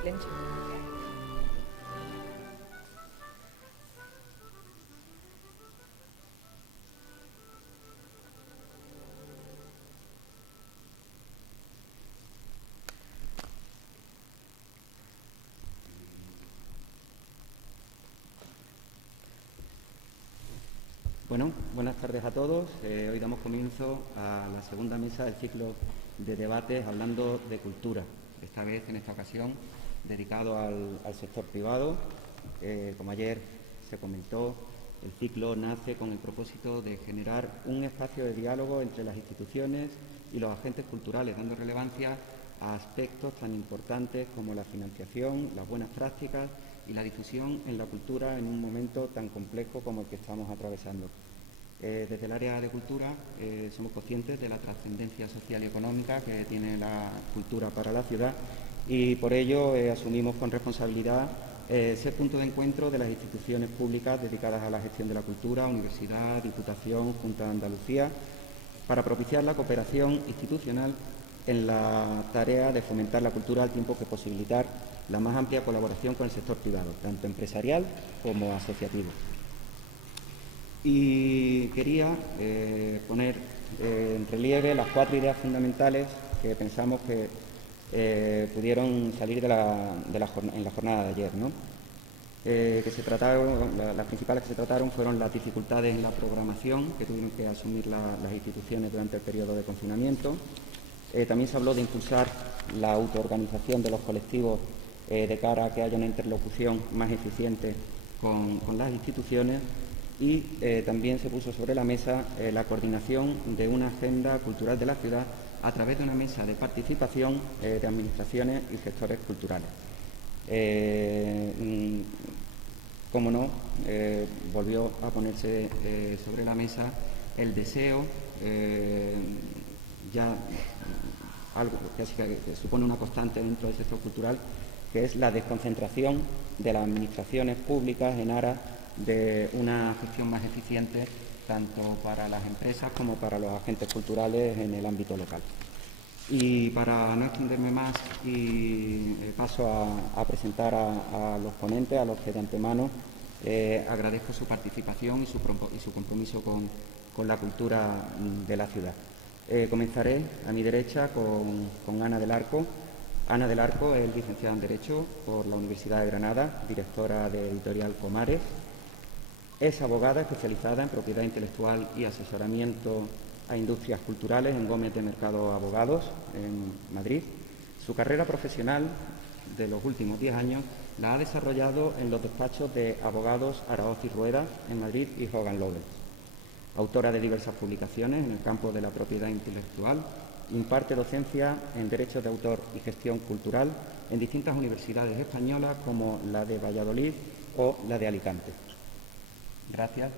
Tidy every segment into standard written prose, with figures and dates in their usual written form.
silencio. Bueno, buenas tardes a todos. Hoy damos comienzo a la segunda mesa del ciclo de debates hablando de cultura. Esta vez, en esta ocasión, dedicado al sector privado. Como ayer se comentó, el ciclo nace con el propósito de generar un espacio de diálogo entre las instituciones y los agentes culturales, dando relevancia a aspectos tan importantes como la financiación, las buenas prácticas y la difusión en la cultura en un momento tan complejo como el que estamos atravesando. Desde el área de cultura somos conscientes de la trascendencia social y económica que tiene la cultura para la ciudad y por ello asumimos con responsabilidad ser punto de encuentro de las instituciones públicas dedicadas a la gestión de la cultura, Universidad, Diputación, Junta de Andalucía, para propiciar la cooperación institucional en la tarea de fomentar la cultura al tiempo que posibilitar la más amplia colaboración con el sector privado, tanto empresarial como asociativo. Y quería poner en relieve las 4 ideas fundamentales que pensamos que pudieron salir en la jornada de ayer, ¿no? Las principales que se trataron fueron las dificultades en la programación que tuvieron que asumir las instituciones durante el periodo de confinamiento. También se habló de impulsar la autoorganización de los colectivos de cara a que haya una interlocución más eficiente con las instituciones y también se puso sobre la mesa la coordinación de una agenda cultural de la ciudad a través de una mesa de participación de administraciones y sectores culturales. Como no, volvió a ponerse sobre la mesa el deseo, ya algo que supone una constante dentro del sector cultural, que es la desconcentración de las administraciones públicas en aras de una gestión más eficiente tanto para las empresas como para los agentes culturales en el ámbito local. Y para no extenderme más, paso a presentar a los ponentes, a los que de antemano agradezco su participación y su compromiso con la cultura de la ciudad. Comenzaré a mi derecha con Ana del Arco. Ana del Arco es licenciada en Derecho por la Universidad de Granada, directora de Editorial Comares. Es abogada especializada en propiedad intelectual y asesoramiento a industrias culturales en Gómez de Mercado Abogados, en Madrid. Su carrera profesional de los últimos 10 años la ha desarrollado en los despachos de abogados Araoz y Rueda, en Madrid, y Hogan Lovells. Autora de diversas publicaciones en el campo de la propiedad intelectual, imparte docencia en Derechos de Autor y Gestión Cultural en distintas universidades españolas como la de Valladolid o la de Alicante. Gracias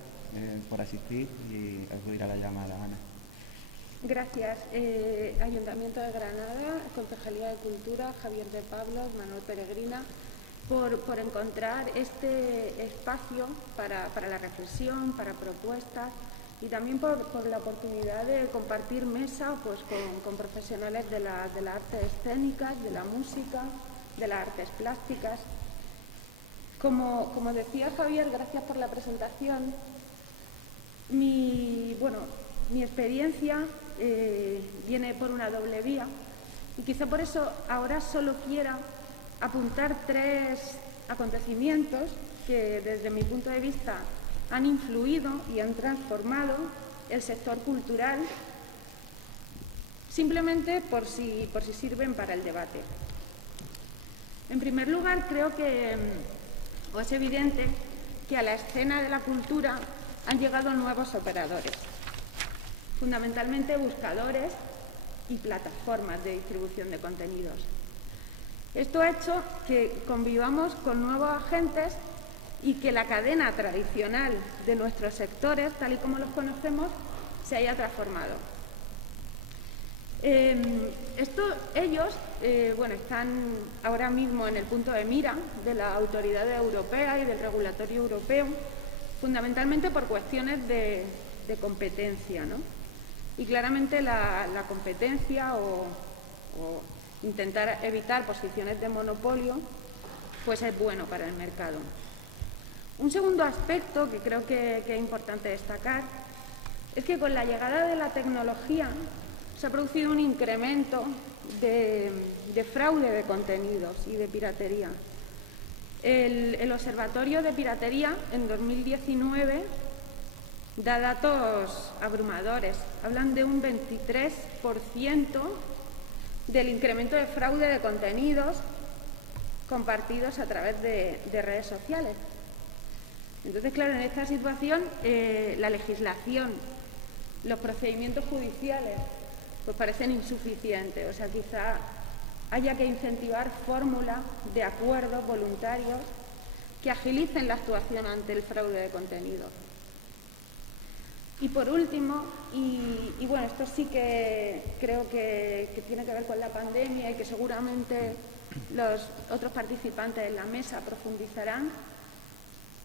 por asistir y acudir a la llamada, Ana. Gracias. Ayuntamiento de Granada, Concejalía de Cultura, Javier de Pablos, Manuel Peregrina, por encontrar este espacio para la reflexión, para propuestas y también por la oportunidad de compartir mesa pues, con profesionales de las artes escénicas, de la música, de las artes plásticas. Como decía Javier, gracias por la presentación. Mi experiencia viene por una doble vía y quizá por eso ahora solo quiera apuntar 3 acontecimientos que desde mi punto de vista han influido y han transformado el sector cultural, simplemente por si sirven para el debate. En primer lugar, creo que es evidente que a la escena de la cultura han llegado nuevos operadores, fundamentalmente buscadores y plataformas de distribución de contenidos. Esto ha hecho que convivamos con nuevos agentes y que la cadena tradicional de nuestros sectores, tal y como los conocemos, se haya transformado. Ellos están ahora mismo en el punto de mira de la autoridad europea y del regulatorio europeo, fundamentalmente por cuestiones de competencia, ¿no? Y claramente la competencia o intentar evitar posiciones de monopolio, pues es bueno para el mercado. Un segundo aspecto que creo que es importante destacar es que con la llegada de la tecnología se ha producido un incremento de fraude de contenidos y de piratería. El Observatorio de Piratería en 2019 da datos abrumadores. Hablan de un 23% del incremento de fraude de contenidos compartidos a través de redes sociales. Entonces, claro, en esta situación la legislación, los procedimientos judiciales, pues parecen insuficientes. O sea, quizá haya que incentivar fórmulas de acuerdos voluntarios que agilicen la actuación ante el fraude de contenidos. Y por último, y bueno, esto sí que creo que tiene que ver con la pandemia y que seguramente los otros participantes en la mesa profundizarán,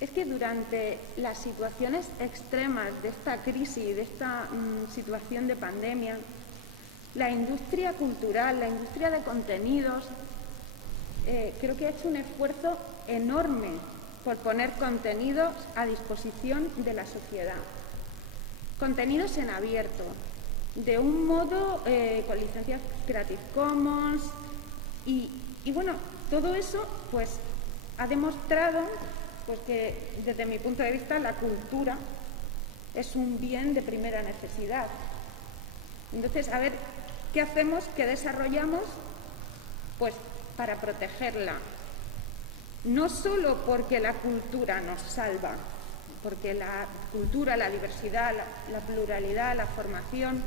es que durante las situaciones extremas de esta crisis, de esta situación de pandemia, la industria cultural, la industria de contenidos, creo que ha hecho un esfuerzo enorme por poner contenidos a disposición de la sociedad. Contenidos en abierto, de un modo con licencias Creative Commons y bueno, todo eso pues ha demostrado pues que desde mi punto de vista la cultura es un bien de primera necesidad. Entonces, a ver, ¿qué hacemos, qué desarrollamos? Pues para protegerla. No solo porque la cultura nos salva, porque la cultura, la diversidad, la pluralidad, la formación,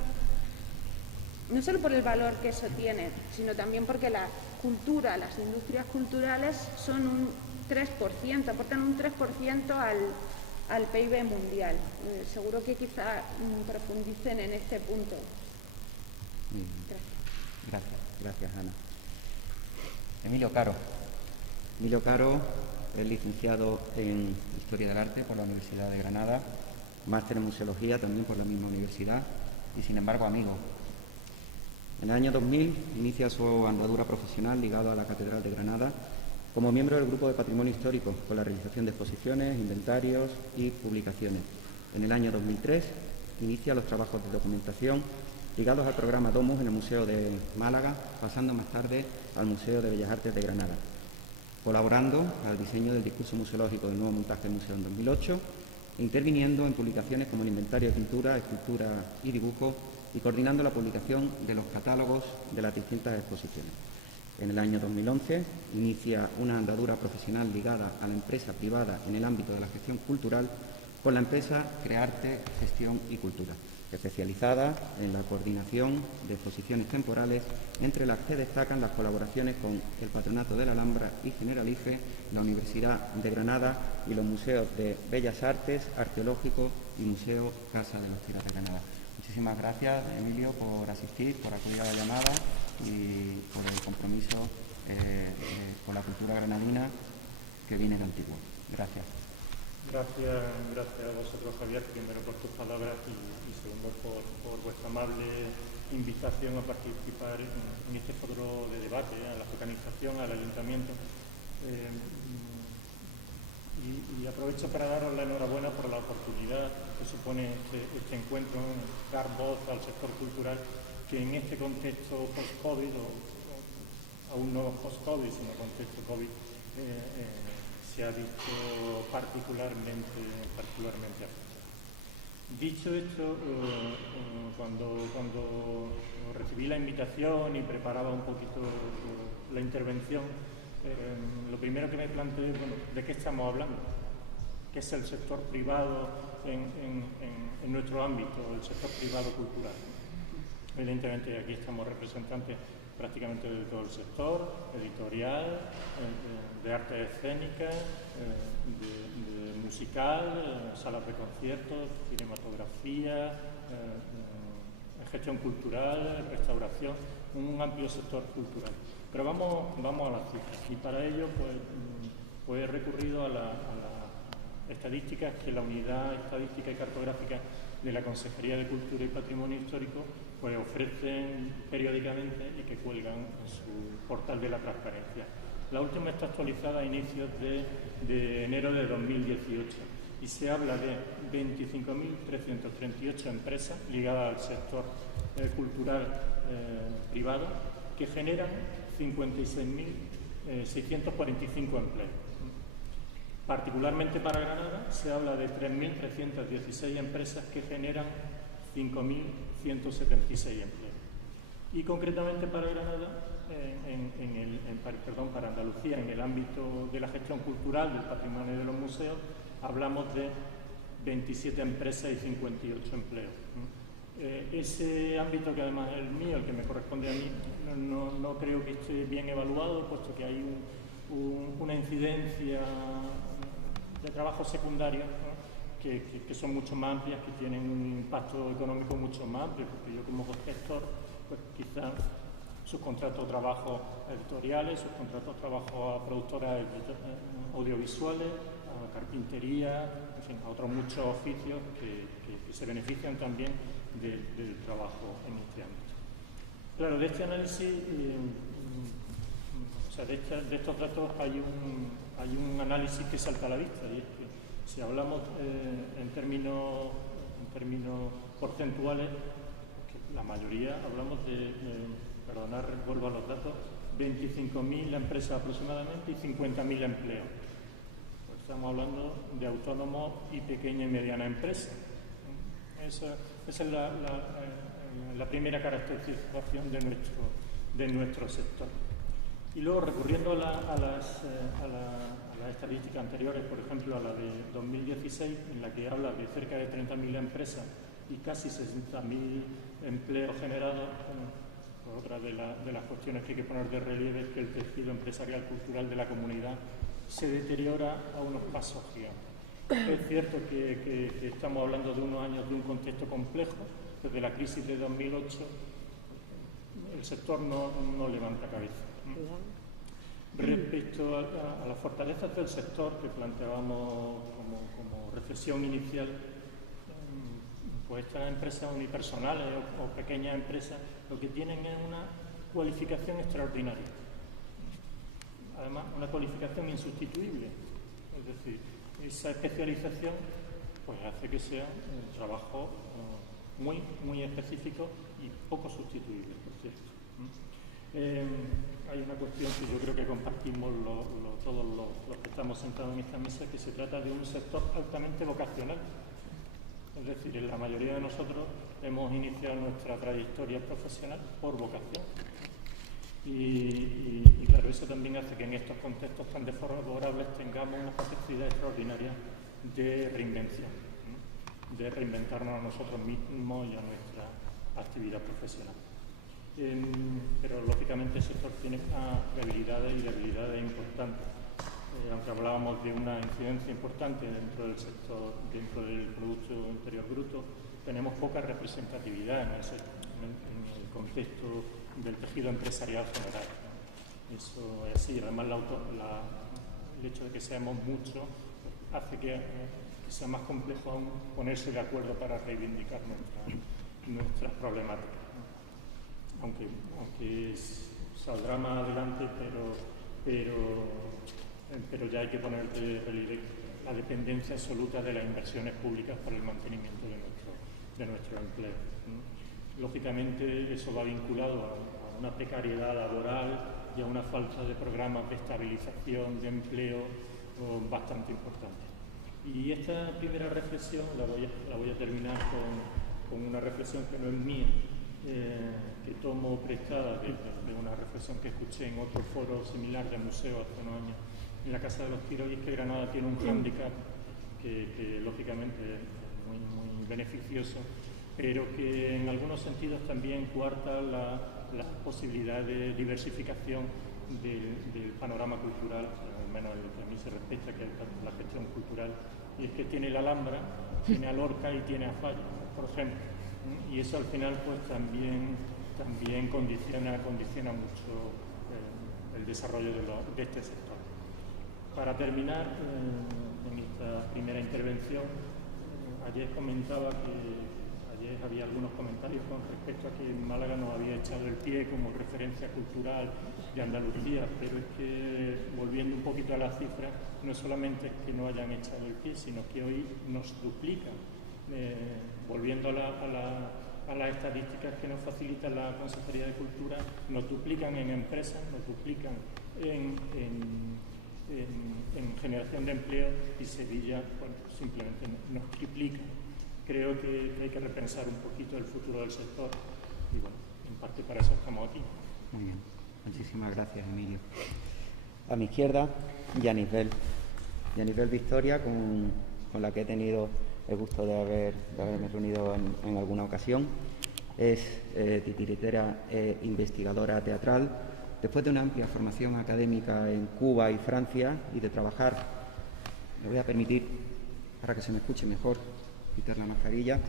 no solo por el valor que eso tiene, sino también porque la cultura, las industrias culturales son un 3%, aportan un 3% al PIB mundial. Seguro que quizá profundicen en este punto. Gracias, Ana. Emilio Caro. Emilio Caro es licenciado en Historia del Arte por la Universidad de Granada, máster en Museología también por la misma universidad y, sin embargo, amigo. En el año 2000 inicia su andadura profesional ligada a la Catedral de Granada como miembro del Grupo de Patrimonio Histórico, con la realización de exposiciones, inventarios y publicaciones. En el año 2003 inicia los trabajos de documentación ligados al programa Domus en el Museo de Málaga, pasando más tarde al Museo de Bellas Artes de Granada, colaborando al diseño del discurso museológico del nuevo montaje del museo en 2008, interviniendo en publicaciones como el inventario de pintura, escultura y dibujo y coordinando la publicación de los catálogos de las distintas exposiciones. En el año 2011 inicia una andadura profesional ligada a la empresa privada en el ámbito de la gestión cultural con la empresa Crearte, Gestión y Cultura, especializada en la coordinación de exposiciones temporales, entre las que destacan las colaboraciones con el Patronato de la Alhambra y Generalife, la Universidad de Granada y los museos de Bellas Artes, Arqueológico y Museo Casa de los Piratas de Granada. Muchísimas gracias, Emilio, por asistir, por acudir a la llamada y por el compromiso con la cultura granadina que viene de antiguo. Gracias. Gracias a vosotros, Javier, primero por tus palabras y segundo por vuestra amable invitación a participar en este foro de debate, a la organización, al ayuntamiento. Y aprovecho para daros la enhorabuena por la oportunidad que supone este encuentro, dar voz al sector cultural, que en este contexto post-COVID, o aún no post-COVID, sino contexto COVID, se ha visto particularmente afectado. Dicho esto, cuando recibí la invitación y preparaba un poquito la intervención, lo primero que me planteé es, bueno, ¿de qué estamos hablando? ¿Qué es el sector privado en nuestro ámbito, el sector privado cultural? Evidentemente aquí estamos representantes prácticamente de todo el sector, editorial, de artes escénicas, de musical, salas de conciertos, cinematografía, gestión cultural, restauración, un amplio sector cultural. Pero vamos a las cifras y para ello pues he recurrido a estadísticas que la Unidad Estadística y Cartográfica de la Consejería de Cultura y Patrimonio Histórico pues ofrecen periódicamente y que cuelgan en su portal de la transparencia. La última está actualizada a inicios de enero de 2018 y se habla de 25.338 empresas ligadas al sector cultural privado que generan 56.645 empleos. Particularmente para Granada se habla de 3.316 empresas que generan 5.176 empleos. Y concretamente para Granada, para Andalucía, en el ámbito de la gestión cultural, del patrimonio y de los museos, hablamos de 27 empresas y 58 empleos. Ese ámbito, que además es el mío, el que me corresponde a mí, no creo que esté bien evaluado, puesto que hay una incidencia de trabajo secundario, ¿no? que son mucho más amplias, que tienen un impacto económico mucho más amplio, porque yo como gestor, pues quizás subcontrato trabajos editoriales, subcontrato trabajo a productoras audiovisuales, a carpintería, en fin, a otros muchos oficios que se benefician también del trabajo en este ámbito. Claro, de este análisis, de estos datos hay un análisis que salta a la vista, y es que si hablamos en términos porcentuales, que la mayoría hablamos de, perdonad, vuelvo a los datos, 25.000 empresas aproximadamente y 50.000 empleos. Pues estamos hablando de autónomos y pequeña y mediana empresa. Esa es la primera caracterización de nuestro sector. Y luego, recurriendo a las estadísticas anteriores, por ejemplo, a la de 2016, en la que habla de cerca de 30.000 empresas y casi 60.000 empleos generados, otra de las cuestiones que hay que poner de relieve es que el tejido empresarial cultural de la comunidad se deteriora a unos pasos gigantes. Es cierto que estamos hablando de unos años de un contexto complejo. Desde la crisis de 2008 el sector no levanta cabeza. Respecto a las fortalezas del sector que planteábamos como reflexión inicial, pues estas empresas unipersonales o pequeñas empresas lo que tienen es una cualificación extraordinaria. Además, una cualificación insustituible. Es decir, esa especialización pues hace que sea un trabajo muy específico y poco sustituible, por cierto. Hay una cuestión que yo creo que compartimos todos los que estamos sentados en esta mesa, que se trata de un sector altamente vocacional. Es decir, la mayoría de nosotros hemos iniciado nuestra trayectoria profesional por vocación. Y claro, eso también hace que en estos contextos tan desfavorables tengamos una capacidad extraordinaria de reinvención, de reinventarnos a nosotros mismos y a nuestra actividad profesional. Pero lógicamente el sector tiene debilidades y debilidades importantes. Aunque hablábamos de una incidencia importante dentro del sector, dentro del Producto Interior Bruto, tenemos poca representatividad en el contexto del tejido empresarial general. Eso es así. Además, el hecho de que seamos muchos hace que sea más complejo aún ponerse de acuerdo para reivindicar nuestras problemáticas. Aunque saldrá más adelante, pero ya hay que poner de relieve la dependencia absoluta de las inversiones públicas para el mantenimiento de nuestro empleo. Lógicamente, eso va vinculado a una precariedad laboral y a una falta de programas de estabilización de empleo bastante importantes. Y esta primera reflexión la voy a terminar con una reflexión que no es mía, que tomo prestada de una reflexión que escuché en otro foro similar de museo hace unos años en la Casa de los Tiros, y es que Granada tiene un hándicap que lógicamente es muy beneficioso, pero que en algunos sentidos también coarta la posibilidad de diversificación del panorama cultural, al menos en lo que a mí se respecta, que es la gestión cultural, y es que tiene la Alhambra, tiene a Lorca y tiene a Falla, por ejemplo. Y eso al final pues también condiciona mucho el desarrollo de este sector. Para terminar, en esta primera intervención, ayer comentaba que ayer había algunos comentarios con respecto a que Málaga nos había echado el pie como referencia cultural de Andalucía, pero es que, volviendo un poquito a las cifras, no solamente es que no hayan echado el pie, sino que hoy nos duplican. Volviendo a las estadísticas que nos facilita la Consejería de Cultura, nos duplican en empresas, nos duplican en generación de empleo, y Sevilla, bueno, simplemente nos triplica. Creo que hay que repensar un poquito el futuro del sector y, bueno, en parte para eso estamos aquí. Muy bien, muchísimas gracias, Emilio. A mi izquierda, Yanisbel Victoria, con la que he tenido el gusto de haberme reunido en alguna ocasión. Es titiritera e investigadora teatral. Después de una amplia formación académica en Cuba y Francia y de trabajar, me voy a permitir, para que se me escuche mejor, quitar la mascarilla,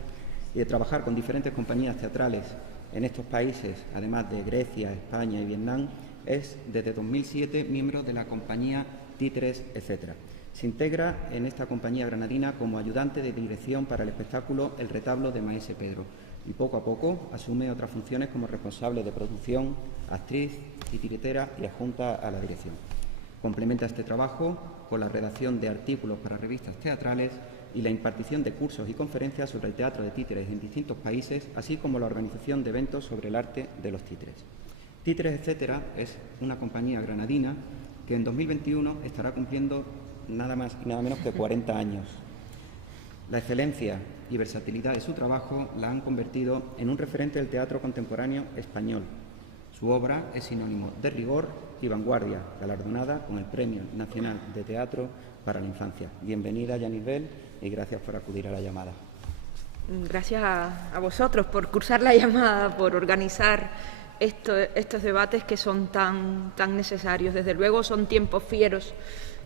y de trabajar con diferentes compañías teatrales en estos países, además de Grecia, España y Vietnam, es desde 2007 miembro de la compañía Títeres, etc. Se integra en esta compañía granadina como ayudante de dirección para el espectáculo El retablo de Maese Pedro y poco a poco asume otras funciones como responsable de producción, actriz, titiritera y adjunta a la dirección. Complementa este trabajo con la redacción de artículos para revistas teatrales y la impartición de cursos y conferencias sobre el teatro de títeres en distintos países, así como la organización de eventos sobre el arte de los títeres. Títeres, etcétera, es una compañía granadina que en 2021 estará cumpliendo nada más y nada menos que 40 años. La excelencia y versatilidad de su trabajo la han convertido en un referente del teatro contemporáneo español. Su obra es sinónimo de rigor y vanguardia, galardonada con el Premio Nacional de Teatro para la Infancia. Bienvenida, Yanisbel, y gracias por acudir a la llamada. Gracias a vosotros por cursar la llamada, por organizar estos debates que son tan necesarios. Desde luego son tiempos fieros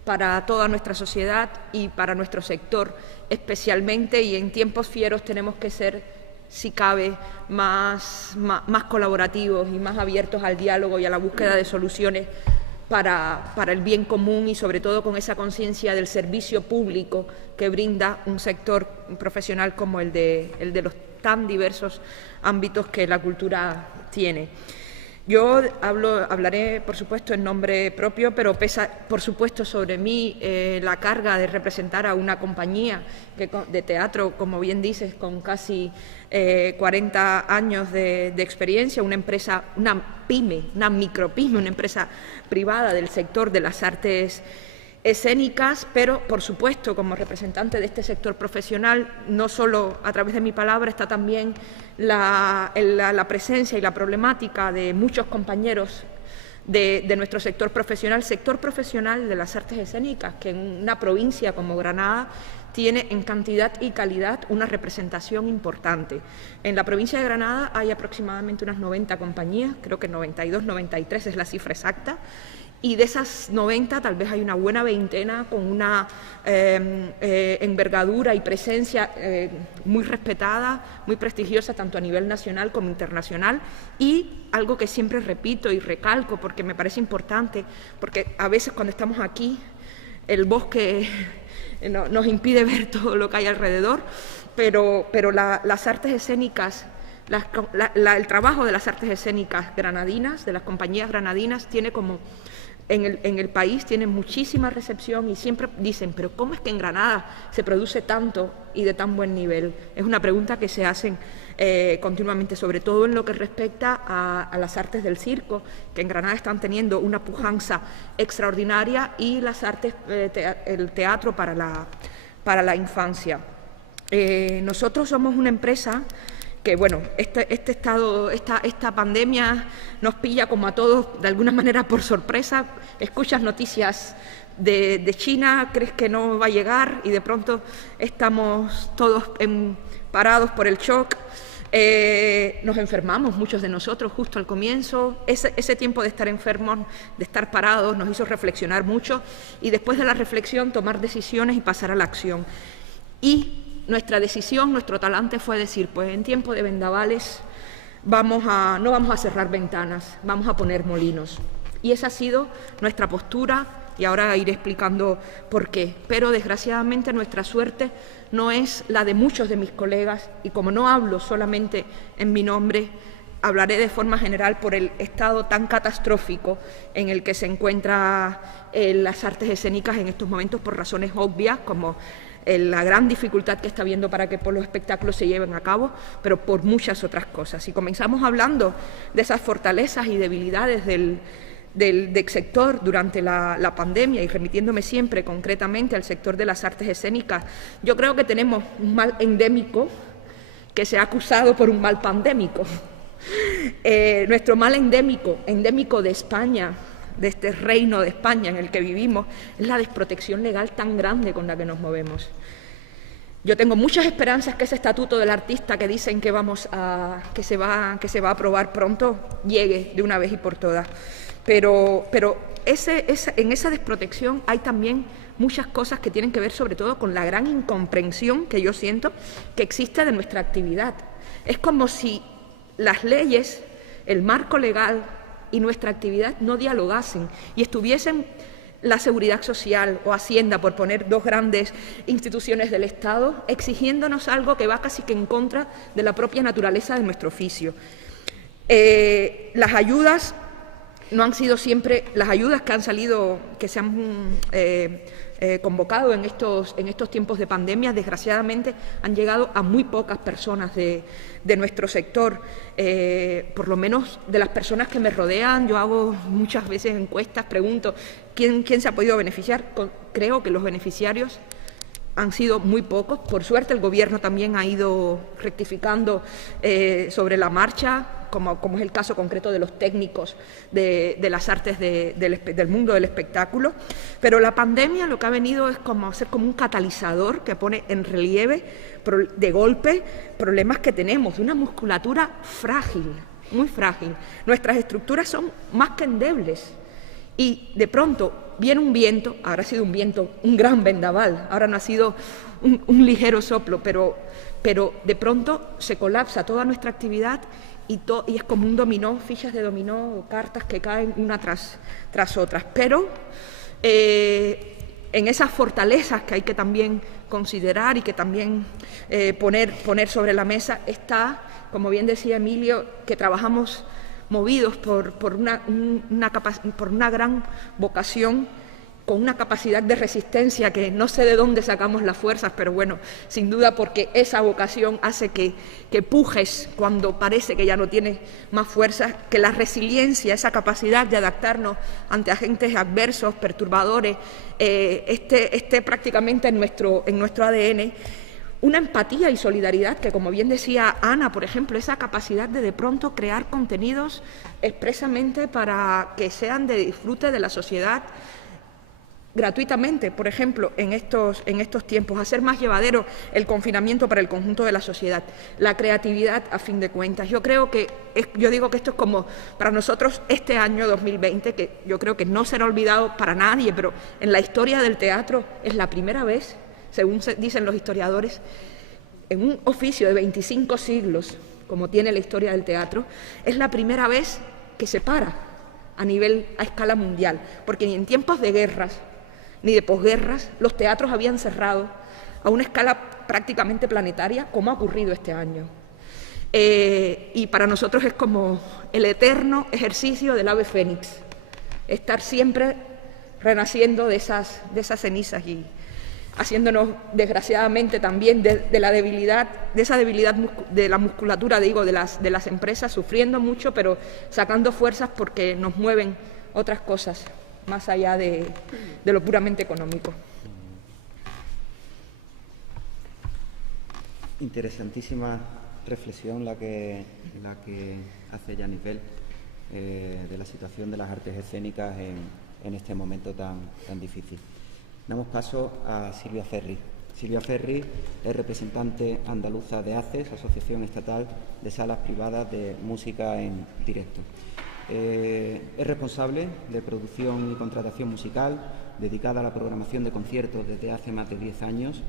para toda nuestra sociedad y para nuestro sector especialmente, y en tiempos fieros tenemos que ser, si cabe, más colaborativos y más abiertos al diálogo y a la búsqueda de soluciones para el bien común, y sobre todo con esa conciencia del servicio público que brinda un sector profesional como el de los tan diversos ámbitos que la cultura tiene. Yo hablaré, por supuesto, en nombre propio, pero pesa, por supuesto, sobre mí la carga de representar a una compañía de teatro, como bien dices, con casi 40 años de experiencia, una empresa, una pyme, una micropyme, una empresa privada del sector de las artes escénicas, pero, por supuesto, como representante de este sector profesional, no solo a través de mi palabra, está también la presencia y la problemática de muchos compañeros de nuestro sector profesional de las artes escénicas, que en una provincia como Granada tiene en cantidad y calidad una representación importante. En la provincia de Granada hay aproximadamente unas 90 compañías, creo que 92, 93 es la cifra exacta, y de esas 90 tal vez hay una buena veintena con una envergadura y presencia muy respetada, muy prestigiosa, tanto a nivel nacional como internacional, y algo que siempre repito y recalco porque me parece importante, porque a veces cuando estamos aquí el bosque nos impide ver todo lo que hay alrededor, pero las artes escénicas, el trabajo de las artes escénicas granadinas, de las compañías granadinas, tiene como en el país tiene muchísima recepción, y siempre dicen, pero ¿cómo es que en Granada se produce tanto y de tan buen nivel? Es una pregunta que se hacen continuamente, sobre todo en lo que respecta a las artes del circo, que en Granada están teniendo una pujanza extraordinaria, y las artes, el teatro para la infancia. Nosotros somos una empresa que, bueno, esta pandemia nos pilla como a todos de alguna manera por sorpresa. Escuchas noticias de China, crees que no va a llegar y de pronto estamos todos parados por el shock. Nos enfermamos, muchos de nosotros, justo al comienzo. Ese tiempo de estar enfermos, de estar parados, nos hizo reflexionar mucho, y después de la reflexión tomar decisiones y pasar a la acción. Y nuestra decisión, nuestro talante fue decir, pues en tiempo de vendavales no vamos a cerrar ventanas, vamos a poner molinos. Y esa ha sido nuestra postura y ahora iré explicando por qué. Pero desgraciadamente nuestra suerte no es la de muchos de mis colegas, y como no hablo solamente en mi nombre, hablaré de forma general por el estado tan catastrófico en el que se encuentran las artes escénicas en estos momentos, por razones obvias, como la gran dificultad que está habiendo para que los espectáculos se lleven a cabo, pero por muchas otras cosas. Y comenzamos hablando de esas fortalezas y debilidades del sector durante la pandemia, y remitiéndome siempre concretamente al sector de las artes escénicas. Yo creo que tenemos un mal endémico que se ha acusado por un mal pandémico. Nuestro mal endémico de España, de este reino de España en el que vivimos, es la desprotección legal tan grande con la que nos movemos. Yo tengo muchas esperanzas que ese estatuto del artista que dicen que se va a aprobar pronto llegue de una vez y por todas. Pero en esa desprotección hay también muchas cosas que tienen que ver sobre todo con la gran incomprensión que yo siento que existe de nuestra actividad. Es como si las leyes, el marco legal y nuestra actividad no dialogasen y estuviesen la Seguridad Social o Hacienda, por poner dos grandes instituciones del Estado, exigiéndonos algo que va casi que en contra de la propia naturaleza de nuestro oficio. Las ayudas no han sido siempre, las ayudas que han salido, que se han convocado en estos tiempos de pandemia, desgraciadamente han llegado a muy pocas personas de nuestro sector. Por lo menos de las personas que me rodean, yo hago muchas veces encuestas, pregunto ¿quién se ha podido beneficiar? Creo que los beneficiarios han sido muy pocos. Por suerte el Gobierno también ha ido rectificando sobre la marcha, como es el caso concreto de los técnicos de las artes del mundo del espectáculo. Pero la pandemia lo que ha venido es ser como un catalizador que pone en relieve de golpe problemas que tenemos, de una musculatura frágil, muy frágil. Nuestras estructuras son más que endebles. Y de pronto viene un viento, ahora ha sido un viento, un gran vendaval, ahora no ha sido un ligero soplo, pero de pronto se colapsa toda nuestra actividad y es como un dominó, fichas de dominó, cartas que caen una tras otras. Pero en esas fortalezas que hay que también considerar y que también poner sobre la mesa está, como bien decía Emilio, que trabajamos movidos por una gran vocación, con una capacidad de resistencia que no sé de dónde sacamos las fuerzas, pero bueno, sin duda porque esa vocación hace que pujes cuando parece que ya no tienes más fuerzas, que la resiliencia, esa capacidad de adaptarnos ante agentes adversos, perturbadores, esté prácticamente en nuestro ADN. Una empatía y solidaridad que, como bien decía Ana, por ejemplo, esa capacidad de pronto crear contenidos expresamente para que sean de disfrute de la sociedad gratuitamente, por ejemplo, en estos tiempos, hacer más llevadero el confinamiento para el conjunto de la sociedad, la creatividad a fin de cuentas. Yo digo que esto es como para nosotros este año 2020, que yo creo que no será olvidado para nadie, pero en la historia del teatro es la primera vez, según dicen los historiadores, en un oficio de 25 siglos, como tiene la historia del teatro, es la primera vez que se para a escala mundial, porque ni en tiempos de guerras ni de posguerras los teatros habían cerrado a una escala prácticamente planetaria, como ha ocurrido este año. Y para nosotros es como el eterno ejercicio del ave fénix, estar siempre renaciendo de esas cenizas y haciéndonos, desgraciadamente, también de la debilidad, de esa debilidad de la musculatura, de las empresas, sufriendo mucho, pero sacando fuerzas porque nos mueven otras cosas, más allá de lo puramente económico. Interesantísima reflexión la que hace Yanibel de la situación de las artes escénicas en este momento tan difícil. Damos paso a Silvia Ferri. Silvia Ferri es representante andaluza de ACES, Asociación Estatal de Salas Privadas de Música en Directo. Es responsable de producción y contratación musical, dedicada a la programación de conciertos desde hace más de 10 años.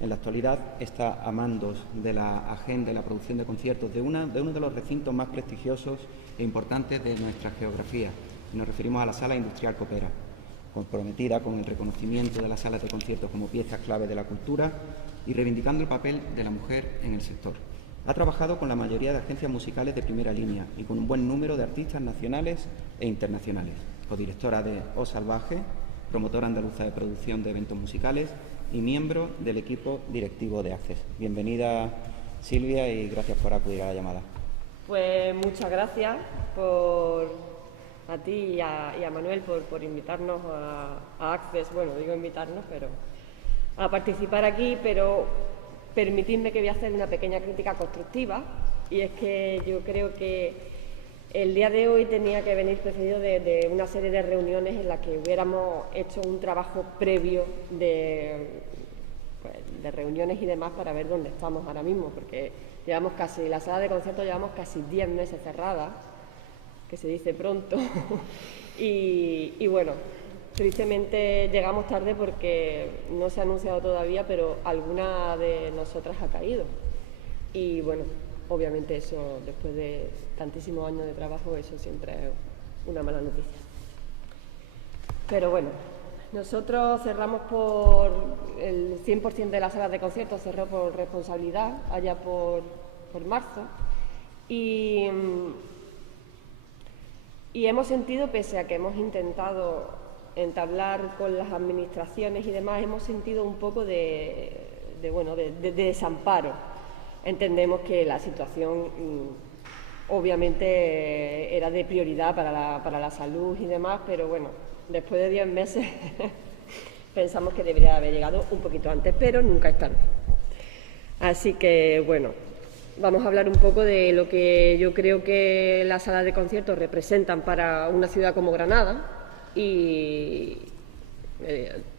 En la actualidad está a mandos de la agenda y la producción de conciertos de uno de los recintos más prestigiosos e importantes de nuestra geografía. Nos referimos a la Sala Industrial Copera. comprometida con el reconocimiento de las salas de conciertos como piezas clave de la cultura y reivindicando el papel de la mujer en el sector. Ha trabajado con la mayoría de agencias musicales de primera línea y con un buen número de artistas nacionales e internacionales. Codirectora de O Salvaje, promotora andaluza de producción de eventos musicales y miembro del equipo directivo de Access. Bienvenida, Silvia, y gracias por acudir a la llamada. Pues muchas gracias a ti y a Manuel por invitarnos a Access, bueno, digo invitarnos, pero a participar aquí, pero permitidme que voy a hacer una pequeña crítica constructiva, y es que yo creo que el día de hoy tenía que venir precedido de una serie de reuniones en las que hubiéramos hecho un trabajo previo de reuniones y demás para ver dónde estamos ahora mismo, porque la sala de conciertos llevamos casi 10 meses cerrada, que se dice pronto, y bueno, tristemente llegamos tarde porque no se ha anunciado todavía, pero alguna de nosotras ha caído. Y bueno, obviamente eso, después de tantísimos años de trabajo, eso siempre es una mala noticia. Pero bueno, nosotros cerramos por el 100% de las salas de conciertos, cerró por responsabilidad, allá por marzo, y hemos sentido, pese a que hemos intentado entablar con las administraciones y demás, hemos sentido un poco de desamparo. Entendemos que la situación obviamente era de prioridad para la salud y demás, pero bueno, después de 10 meses pensamos que debería haber llegado un poquito antes, pero nunca es tarde. Así que bueno, vamos a hablar un poco de lo que yo creo que las salas de conciertos representan para una ciudad como Granada y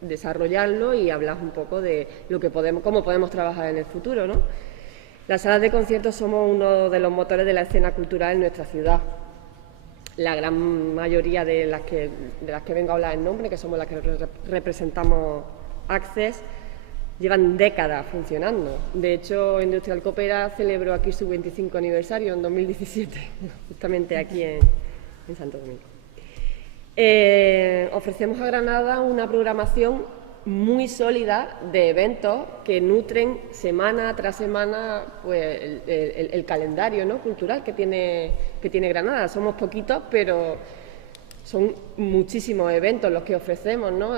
desarrollarlo y hablar un poco de lo que cómo podemos trabajar en el futuro, ¿no? Las salas de conciertos somos uno de los motores de la escena cultural en nuestra ciudad. La gran mayoría de las que vengo a hablar en nombre, que somos las que representamos Access, llevan décadas funcionando. De hecho, Industrial Coopera celebró aquí su 25 aniversario en 2017, justamente aquí en Santo Domingo. Ofrecemos a Granada una programación muy sólida de eventos que nutren semana tras semana pues, el calendario, ¿no?, cultural que tiene Granada. Somos poquitos, pero son muchísimos eventos los que ofrecemos, ¿no?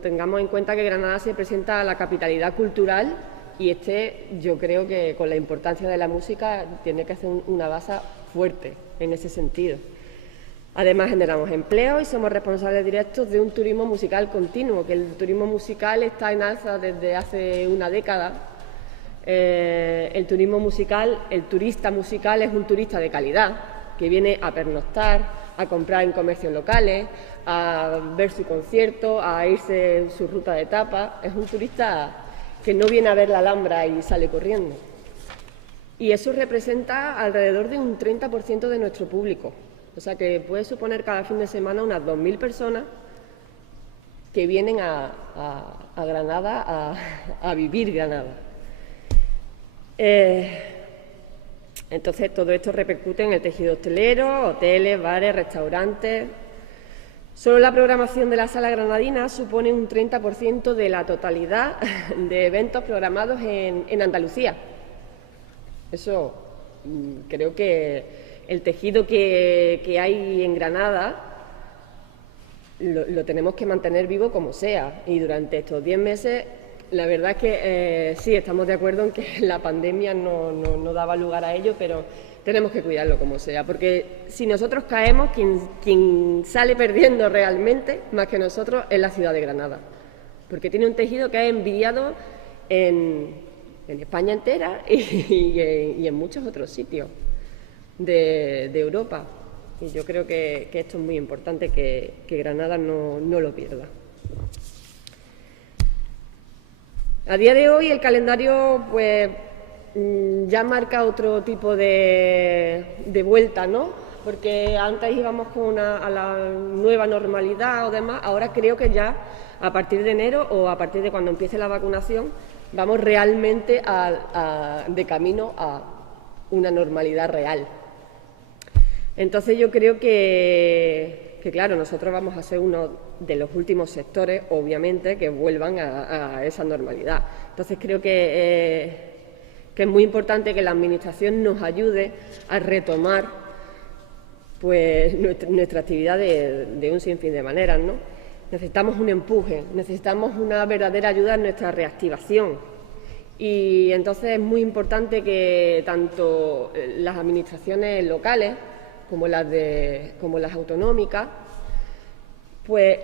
Tengamos en cuenta que Granada se presenta a la capitalidad cultural y yo creo que con la importancia de la música tiene que hacer una base fuerte en ese sentido. Además, generamos empleo y somos responsables directos de un turismo musical continuo, que el turismo musical está en alza desde hace una década. El turismo musical, el turista musical es un turista de calidad, que viene a pernoctar, a comprar en comercios locales, a ver su concierto, a irse en su ruta de tapas. Es un turista que no viene a ver la Alhambra y sale corriendo. Y eso representa alrededor de un 30% de nuestro público. O sea que puede suponer cada fin de semana unas 2.000 personas que vienen a Granada a vivir Granada. Entonces todo esto repercute en el tejido hostelero, hoteles, bares, restaurantes. Solo la programación de la sala granadina supone un 30% de la totalidad de eventos programados en Andalucía. Eso creo que el tejido que hay en Granada lo tenemos que mantener vivo como sea, y durante estos 10 meses la verdad es que sí, estamos de acuerdo en que la pandemia no daba lugar a ello, pero tenemos que cuidarlo como sea, porque si nosotros caemos, quien sale perdiendo realmente, más que nosotros, es la ciudad de Granada, porque tiene un tejido que es envidiado en España entera y en muchos otros sitios de Europa, y yo creo que esto es muy importante, que Granada no lo pierda. A día de hoy el calendario pues ya marca otro tipo de vuelta, ¿no? Porque antes íbamos a la nueva normalidad o demás, ahora creo que ya a partir de enero o a partir de cuando empiece la vacunación vamos realmente de camino a una normalidad real. Entonces yo creo que que claro, nosotros vamos a ser uno de los últimos sectores, obviamente, que vuelvan a esa normalidad. Entonces creo que es muy importante que la Administración nos ayude a retomar pues nuestra actividad de un sinfín de maneras, ¿no? Necesitamos un empuje, necesitamos una verdadera ayuda en nuestra reactivación. Y entonces es muy importante que tanto las administraciones locales como las autonómicas pues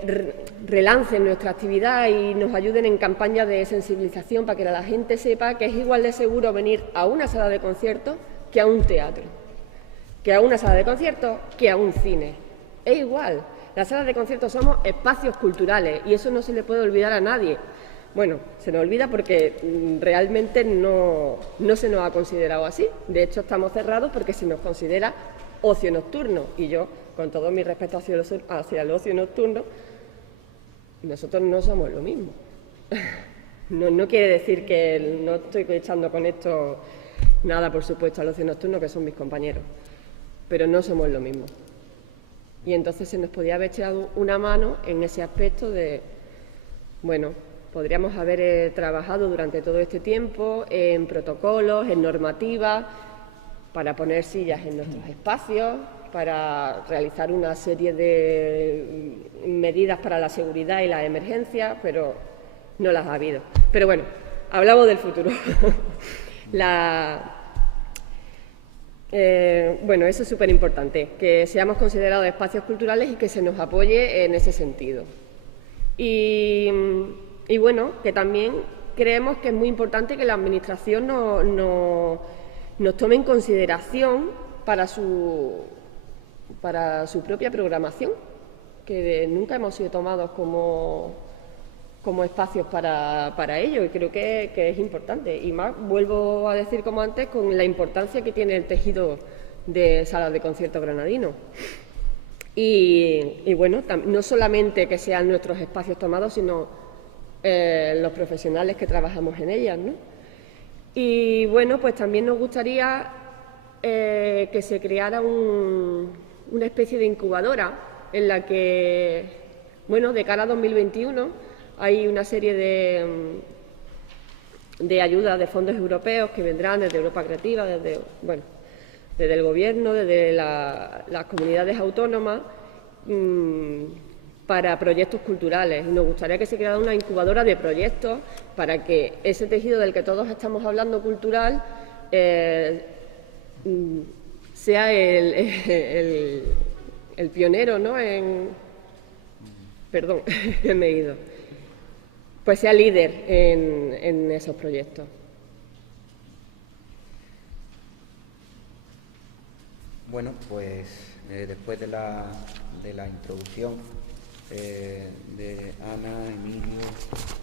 relancen nuestra actividad y nos ayuden en campañas de sensibilización para que la gente sepa que es igual de seguro venir a una sala de conciertos que a un teatro, que a una sala de conciertos que a un cine. Es igual. Las salas de conciertos somos espacios culturales y eso no se le puede olvidar a nadie. Bueno, se nos olvida porque realmente no se nos ha considerado así. De hecho, estamos cerrados porque se nos considera ocio nocturno. Y yo, con todo mi respeto hacia el ocio nocturno, nosotros no somos lo mismo. No quiere decir que no estoy echando con esto nada, por supuesto, al ocio nocturno, que son mis compañeros. Pero no somos lo mismo. Y entonces se nos podía haber echado una mano en ese aspecto de, bueno, podríamos haber trabajado durante todo este tiempo en protocolos, en normativas, para poner sillas en nuestros espacios, para realizar una serie de medidas para la seguridad y la emergencia, pero no las ha habido. Pero bueno, hablamos del futuro. Bueno, eso es súper importante, que seamos considerados espacios culturales y que se nos apoye en ese sentido. Y bueno, que también creemos que es muy importante que la Administración nos tome en consideración para su propia programación, que nunca hemos sido tomados como espacios para ello, y creo que es importante. Y más, vuelvo a decir como antes, con la importancia que tiene el tejido de salas de concierto granadino. Y bueno, no solamente que sean nuestros espacios tomados, sino los profesionales que trabajamos en ellas, ¿no? Y bueno, pues también nos gustaría que se creara una especie de incubadora en la que, bueno, de cara a 2021 hay una serie de ayudas de fondos europeos que vendrán desde Europa Creativa, desde el Gobierno, desde las comunidades autónomas, para proyectos culturales. Y nos gustaría que se creara una incubadora de proyectos para que ese tejido del que todos estamos hablando cultural sea el pionero, ¿no? Perdón, que me he ido. Pues sea líder en esos proyectos. Bueno, pues después de la introducción de Ana, Emilio,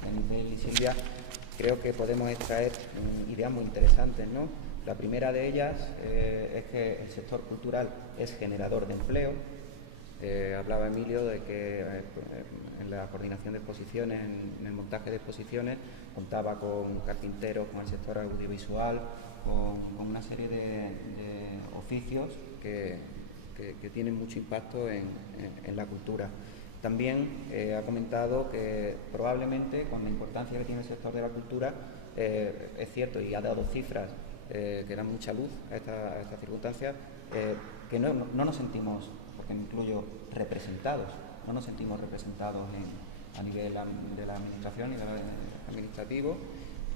Anibel y Silvia, creo que podemos extraer ideas muy interesantes, ¿no? La primera de ellas es que el sector cultural es generador de empleo. Hablaba Emilio de que en la coordinación de exposiciones, en el montaje de exposiciones, contaba con carpinteros, con el sector audiovisual, con una serie de oficios que tienen mucho impacto en la cultura. También ha comentado que probablemente con la importancia que tiene el sector de la cultura, es cierto, y ha dado cifras que dan mucha luz a esta circunstancia, que no nos sentimos, porque me incluyo, representados, no nos sentimos representados a nivel de la administración y del administrativo.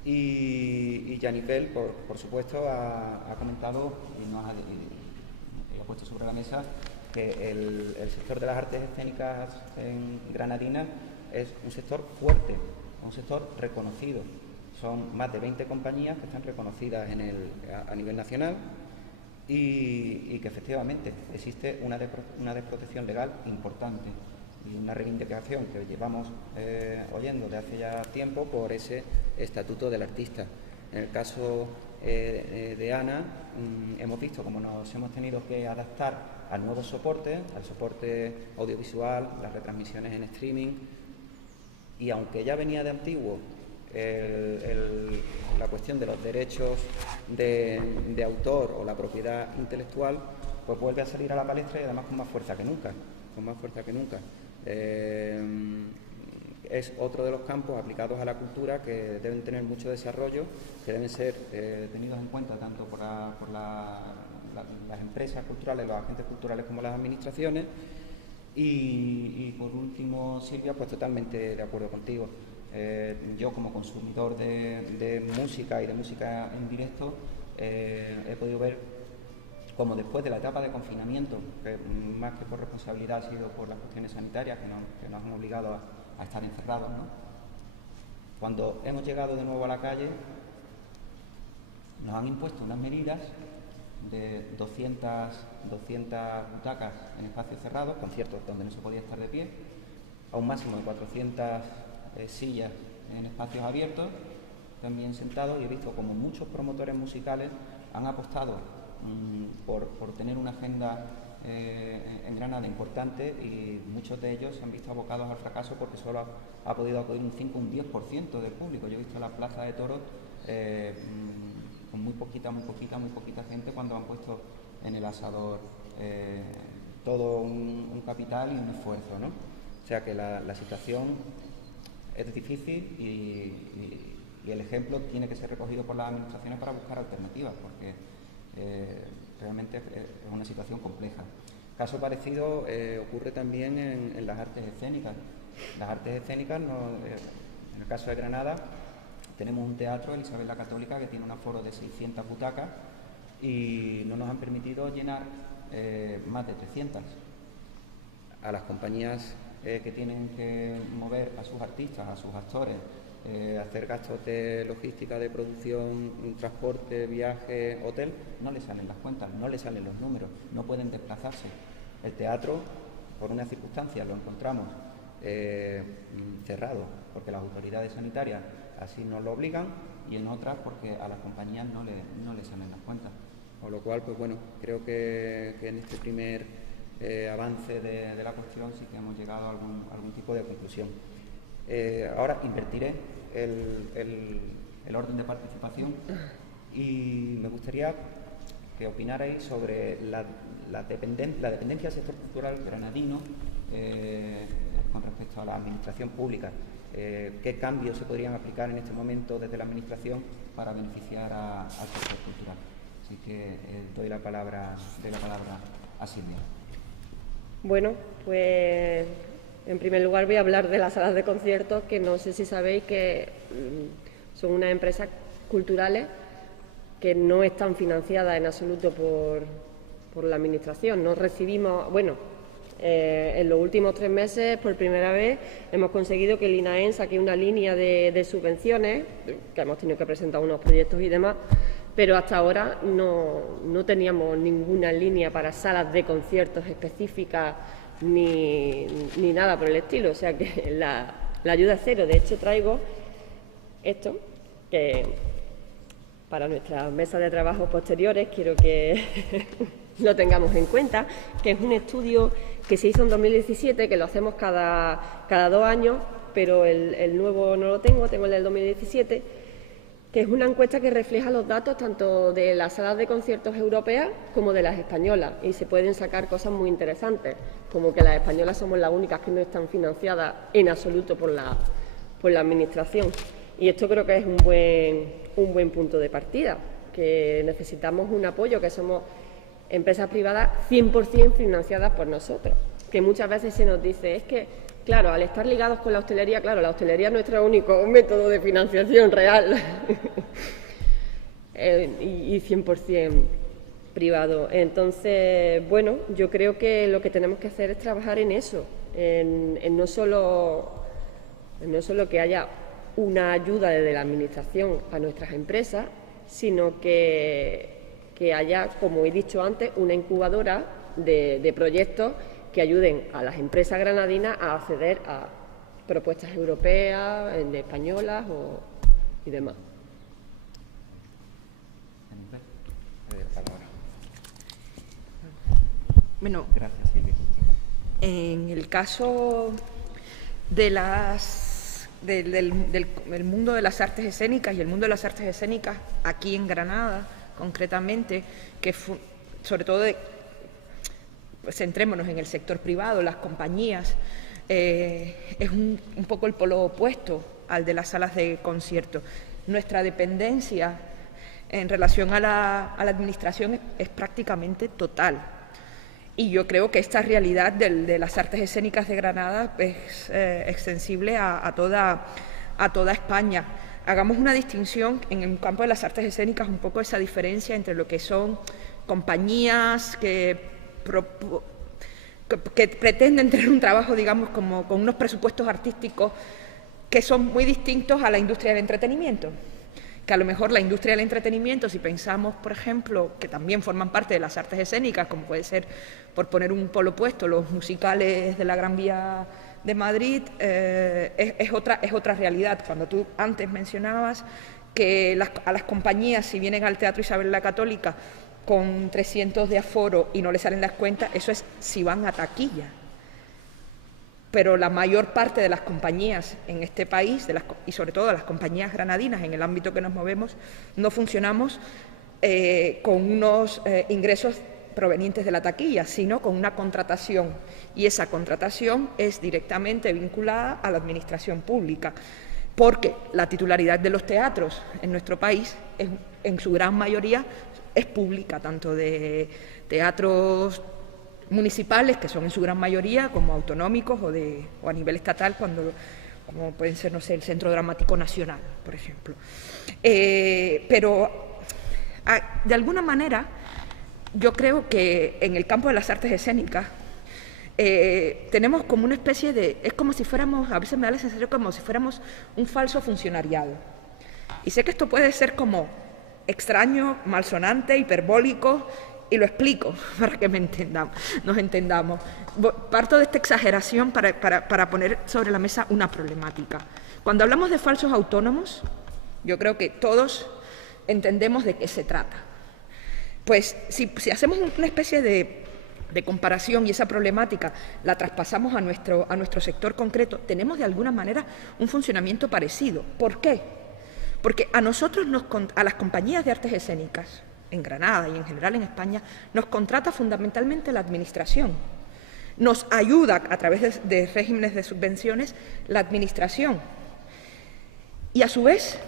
Y Yanipel, por supuesto, ha comentado y ha puesto sobre la mesa que el sector de las artes escénicas en Granadina es un sector fuerte, un sector reconocido. Son más de 20 compañías que están reconocidas a nivel nacional y que efectivamente existe una desprotección legal importante y una reivindicación que llevamos oyendo de hace ya tiempo por ese estatuto del artista. En el caso de Ana, hemos visto cómo nos hemos tenido que adaptar a nuevos soportes, al soporte audiovisual, las retransmisiones en streaming, y aunque ya venía de antiguo la cuestión de los derechos de autor o la propiedad intelectual, pues vuelve a salir a la palestra y además con más fuerza que nunca. más fuerza que nunca. Es otro de los campos aplicados a la cultura que deben tener mucho desarrollo, que deben ser tenidos en cuenta tanto por las empresas culturales, los agentes culturales como las administraciones. Y por último, Silvia, pues totalmente de acuerdo contigo. Yo como consumidor de música y de música en directo he podido ver como después de la etapa de confinamiento, que más que por responsabilidad ha sido por las cuestiones sanitarias que nos han obligado a estar encerrados, ¿no? Cuando hemos llegado de nuevo a la calle, nos han impuesto unas medidas de 200 butacas en espacios cerrados, conciertos donde no se podía estar de pie, a un máximo de 400 sillas en espacios abiertos, también sentados, y he visto como muchos promotores musicales han apostado por tener una agenda en Granada importante, y muchos de ellos se han visto abocados al fracaso porque solo ha podido acudir un 5 o un 10% del público. Yo he visto la plaza de toros con muy poquita gente, cuando han puesto en el asador todo un capital y un esfuerzo, ¿no? O sea que la situación es difícil y el ejemplo tiene que ser recogido por las administraciones para buscar alternativas, porque realmente es una situación compleja. Caso parecido ocurre también en las artes escénicas. Las artes escénicas, en el caso de Granada, tenemos un teatro, el Isabel la Católica, que tiene un aforo de 600 butacas y no nos han permitido llenar más de 300. A las compañías que tienen que mover a sus artistas, a sus actores, hacer gastos de logística, de producción, transporte, viaje, hotel, no les salen las cuentas, no les salen los números, no pueden desplazarse. El teatro, por una circunstancia, lo encontramos cerrado, porque las autoridades sanitarias así nos lo obligan, y en otras porque a las compañías no le salen las cuentas. Con lo cual, pues bueno, creo que en este primer avance de la cuestión sí que hemos llegado a algún tipo de conclusión. Ahora invertiré el orden de participación y me gustaría que opinarais sobre la dependencia del sector cultural granadino con respecto a la administración pública. ¿Qué cambios se podrían aplicar en este momento desde la administración para beneficiar al sector cultural? Así que doy la palabra a Silvia. Bueno, pues en primer lugar voy a hablar de las salas de conciertos, que no sé si sabéis que son unas empresas culturales que no están financiadas en absoluto por la administración. No recibimos, en los últimos 3 meses, por primera vez, hemos conseguido que el INAEN saque una línea de subvenciones, que hemos tenido que presentar unos proyectos y demás, pero hasta ahora no teníamos ninguna línea para salas de conciertos específicas ni nada por el estilo. O sea que la ayuda es cero. De hecho, traigo esto, que para nuestras mesas de trabajo posteriores quiero que lo tengamos en cuenta, que es un estudio que se hizo en 2017, que lo hacemos cada 2 años, pero el nuevo no lo tengo el del 2017, que es una encuesta que refleja los datos tanto de las salas de conciertos europeas como de las españolas, y se pueden sacar cosas muy interesantes, como que las españolas somos las únicas que no están financiadas en absoluto por la administración. Y esto creo que es un buen punto de partida, que necesitamos un apoyo, que somos empresas privadas 100% financiadas por nosotros, que muchas veces se nos dice, es que, claro, al estar ligados con la hostelería, claro, la hostelería es nuestro único método de financiación real y 100% privado. Entonces, bueno, yo creo que lo que tenemos que hacer es trabajar en eso, en no solo que haya una ayuda desde la administración a nuestras empresas, sino que haya, como he dicho antes, una incubadora de proyectos que ayuden a las empresas granadinas a acceder a propuestas europeas, españolas y demás. Bueno, gracias, Silvia. En el caso del mundo de las artes escénicas y el mundo de las artes escénicas aquí en Granada, concretamente, que sobre todo centrémonos en el sector privado, las compañías, es un poco el polo opuesto al de las salas de concierto. Nuestra dependencia en relación a la administración es prácticamente total. Y yo creo que esta realidad de las artes escénicas de Granada es extensible a toda España. Hagamos una distinción en el campo de las artes escénicas, un poco esa diferencia entre lo que son compañías que pretenden tener un trabajo, digamos, como con unos presupuestos artísticos que son muy distintos a la industria del entretenimiento. Que a lo mejor la industria del entretenimiento, si pensamos, por ejemplo, que también forman parte de las artes escénicas, como puede ser, por poner un polo opuesto, los musicales de la Gran Vía de Madrid, es otra realidad. Cuando tú antes mencionabas que a las compañías, si vienen al Teatro Isabel la Católica con 300 de aforo y no les salen las cuentas, eso es si van a taquilla. Pero la mayor parte de las compañías en este país, y sobre todo las compañías granadinas en el ámbito que nos movemos, no funcionamos con unos ingresos provenientes de la taquilla, sino con una contratación. Y esa contratación es directamente vinculada a la administración pública, porque la titularidad de los teatros en nuestro país, en su gran mayoría, es pública, tanto de teatros municipales, que son en su gran mayoría, como autonómicos o a nivel estatal, como pueden ser, no sé, el Centro Dramático Nacional, por ejemplo. Pero, de alguna manera, yo creo que en el campo de las artes escénicas tenemos como una especie de... Es como si fuéramos, a veces me da la sensación como si fuéramos un falso funcionariado. Y sé que esto puede ser como extraño, malsonante, hiperbólico, y lo explico para que nos entendamos. Parto de esta exageración para poner sobre la mesa una problemática. Cuando hablamos de falsos autónomos, yo creo que todos entendemos de qué se trata. Pues si hacemos una especie de comparación y esa problemática la traspasamos a nuestro sector concreto, tenemos de alguna manera un funcionamiento parecido. ¿Por qué? Porque a nosotros, a las compañías de artes escénicas, en Granada y en general en España, nos contrata fundamentalmente la administración. Nos ayuda a través de regímenes de subvenciones la administración. Y a su vez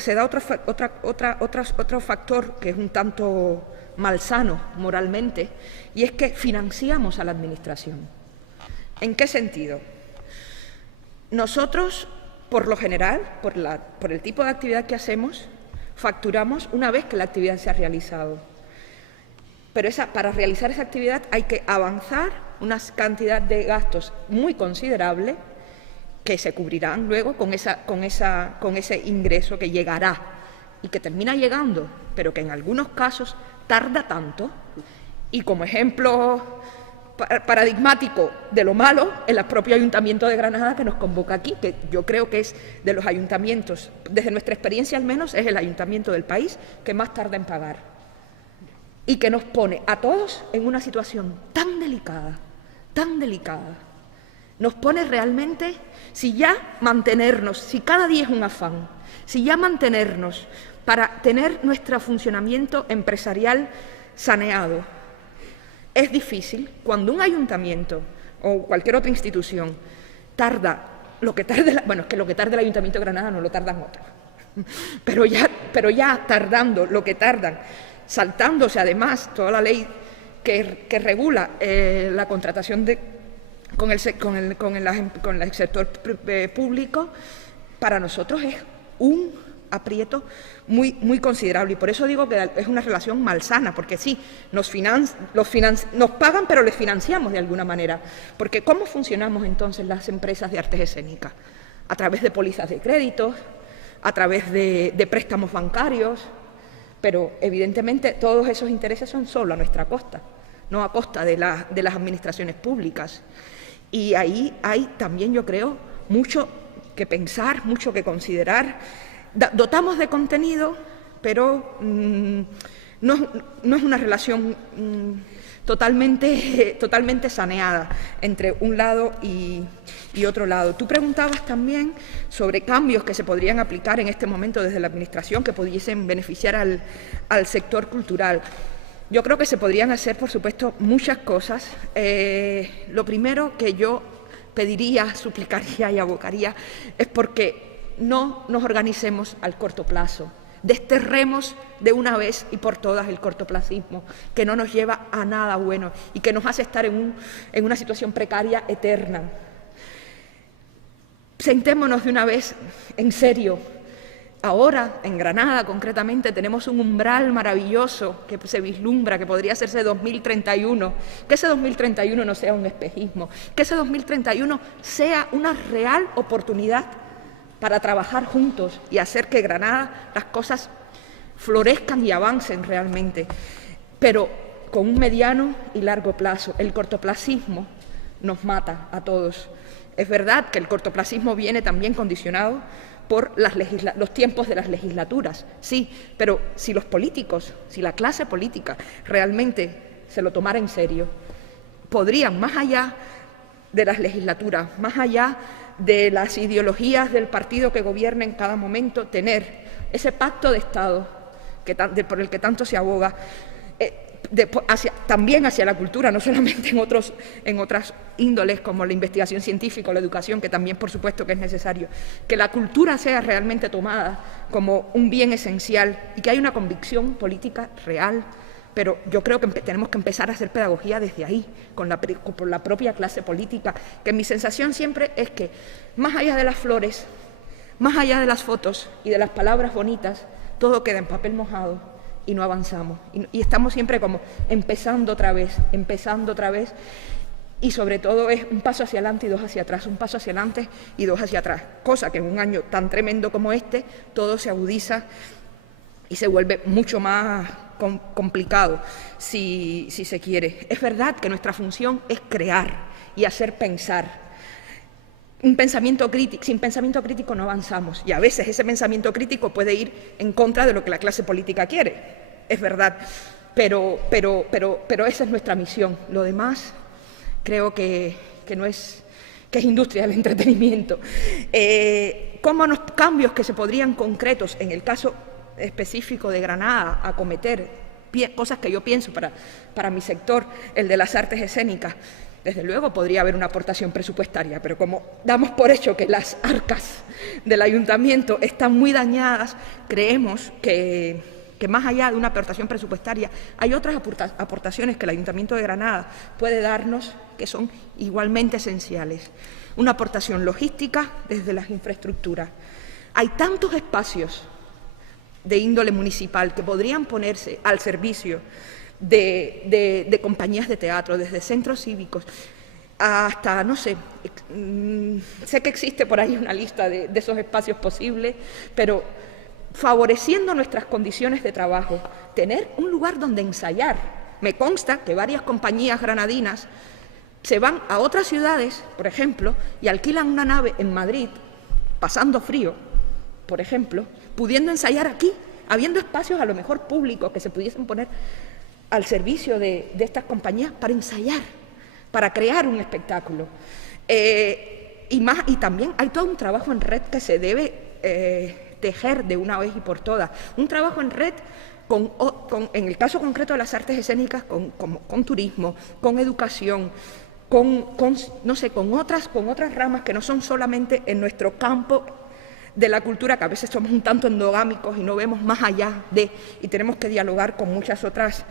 se da otro factor que es un tanto malsano moralmente, y es que financiamos a la administración. ¿En qué sentido? Nosotros, por lo general, por el tipo de actividad que hacemos, facturamos una vez que la actividad se ha realizado. Pero para realizar esa actividad hay que avanzar una cantidad de gastos muy considerable que se cubrirán luego con ese ingreso que llegará y que termina llegando, pero que en algunos casos tarda tanto. Y como ejemplo paradigmático de lo malo, el propio Ayuntamiento de Granada, que nos convoca aquí, que yo creo que es de los ayuntamientos, desde nuestra experiencia al menos, es el ayuntamiento del país que más tarda en pagar y que nos pone a todos en una situación tan delicada, nos pone realmente, si ya mantenernos, si cada día es un afán, si ya mantenernos para tener nuestro funcionamiento empresarial saneado, es difícil. Cuando un ayuntamiento o cualquier otra institución tarda lo que tarde, es que lo que tarda el Ayuntamiento de Granada no lo tardan otros, pero ya tardando lo que tardan, saltándose además toda la ley que regula la contratación con el sector público, para nosotros es un aprieto muy considerable. Y por eso digo que es una relación malsana, porque sí, nos pagan, pero les financiamos de alguna manera. Porque ¿cómo funcionamos entonces las empresas de artes escénicas? A través de pólizas de créditos, a través de préstamos bancarios, pero evidentemente todos esos intereses son solo a nuestra costa, no a costa de las administraciones públicas. Y ahí hay también, yo creo, mucho que pensar, mucho que considerar. Dotamos de contenido, pero no es una relación totalmente saneada entre un lado y otro lado. Tú preguntabas también sobre cambios que se podrían aplicar en este momento desde la Administración que pudiesen beneficiar al sector cultural. Yo creo que se podrían hacer, por supuesto, muchas cosas. Lo primero que yo pediría, suplicaría y abocaría es porque no nos organicemos al corto plazo. Desterremos de una vez y por todas el cortoplacismo, que no nos lleva a nada bueno y que nos hace estar en una situación precaria eterna. Sentémonos de una vez en serio. Ahora, en Granada, concretamente, tenemos un umbral maravilloso que se vislumbra, que podría hacerse 2031. Que ese 2031 no sea un espejismo, que ese 2031 sea una real oportunidad para trabajar juntos y hacer que Granada las cosas florezcan y avancen realmente, pero con un mediano y largo plazo. El cortoplacismo nos mata a todos. Es verdad que el cortoplacismo viene también condicionado por los tiempos de las legislaturas, sí, pero si los políticos, si la clase política realmente se lo tomara en serio, podrían, más allá de las legislaturas, más allá de las ideologías del partido que gobierne en cada momento, tener ese pacto de Estado por el que tanto se aboga, también hacia la cultura, no solamente en otras índoles como la investigación científica o la educación, que también por supuesto que es necesario, que la cultura sea realmente tomada como un bien esencial y que hay una convicción política real. Pero yo creo que tenemos que empezar a hacer pedagogía desde ahí, por la propia clase política, que mi sensación siempre es que, más allá de las flores, más allá de las fotos y de las palabras bonitas, todo queda en papel mojado y no avanzamos. Y estamos siempre como empezando otra vez, y sobre todo es un paso hacia adelante y dos hacia atrás, un paso hacia adelante y dos hacia atrás, cosa que en un año tan tremendo como este, todo se agudiza y se vuelve mucho más complicado, si se quiere. Es verdad que nuestra función es crear y hacer pensar. Un pensamiento crítico, sin pensamiento crítico no avanzamos, y a veces ese pensamiento crítico puede ir en contra de lo que la clase política quiere, es verdad, pero esa es nuestra misión. Lo demás creo que es industria del entretenimiento. ¿Cómo los cambios que se podrían concretos en el caso específico de Granada acometer, cosas que yo pienso para mi sector, el de las artes escénicas? Desde luego podría haber una aportación presupuestaria, pero como damos por hecho que las arcas del ayuntamiento están muy dañadas, creemos que más allá de una aportación presupuestaria hay otras aportaciones que el Ayuntamiento de Granada puede darnos que son igualmente esenciales. Una aportación logística desde las infraestructuras. Hay tantos espacios de índole municipal que podrían ponerse al servicio de compañías de teatro, desde centros cívicos hasta, no sé, sé que existe por ahí una lista de esos espacios posibles, pero favoreciendo nuestras condiciones de trabajo, tener un lugar donde ensayar. Me consta que varias compañías granadinas se van a otras ciudades, por ejemplo, y alquilan una nave en Madrid, pasando frío, por ejemplo, pudiendo ensayar aquí, habiendo espacios a lo mejor públicos que se pudiesen poner al servicio de estas compañías para ensayar, para crear un espectáculo. Y también hay todo un trabajo en red que se debe tejer de una vez y por todas. Un trabajo en red, en el caso concreto de las artes escénicas, con turismo, con educación, con otras ramas que no son solamente en nuestro campo de la cultura, que a veces somos un tanto endogámicos y no vemos más allá y tenemos que dialogar con muchas otras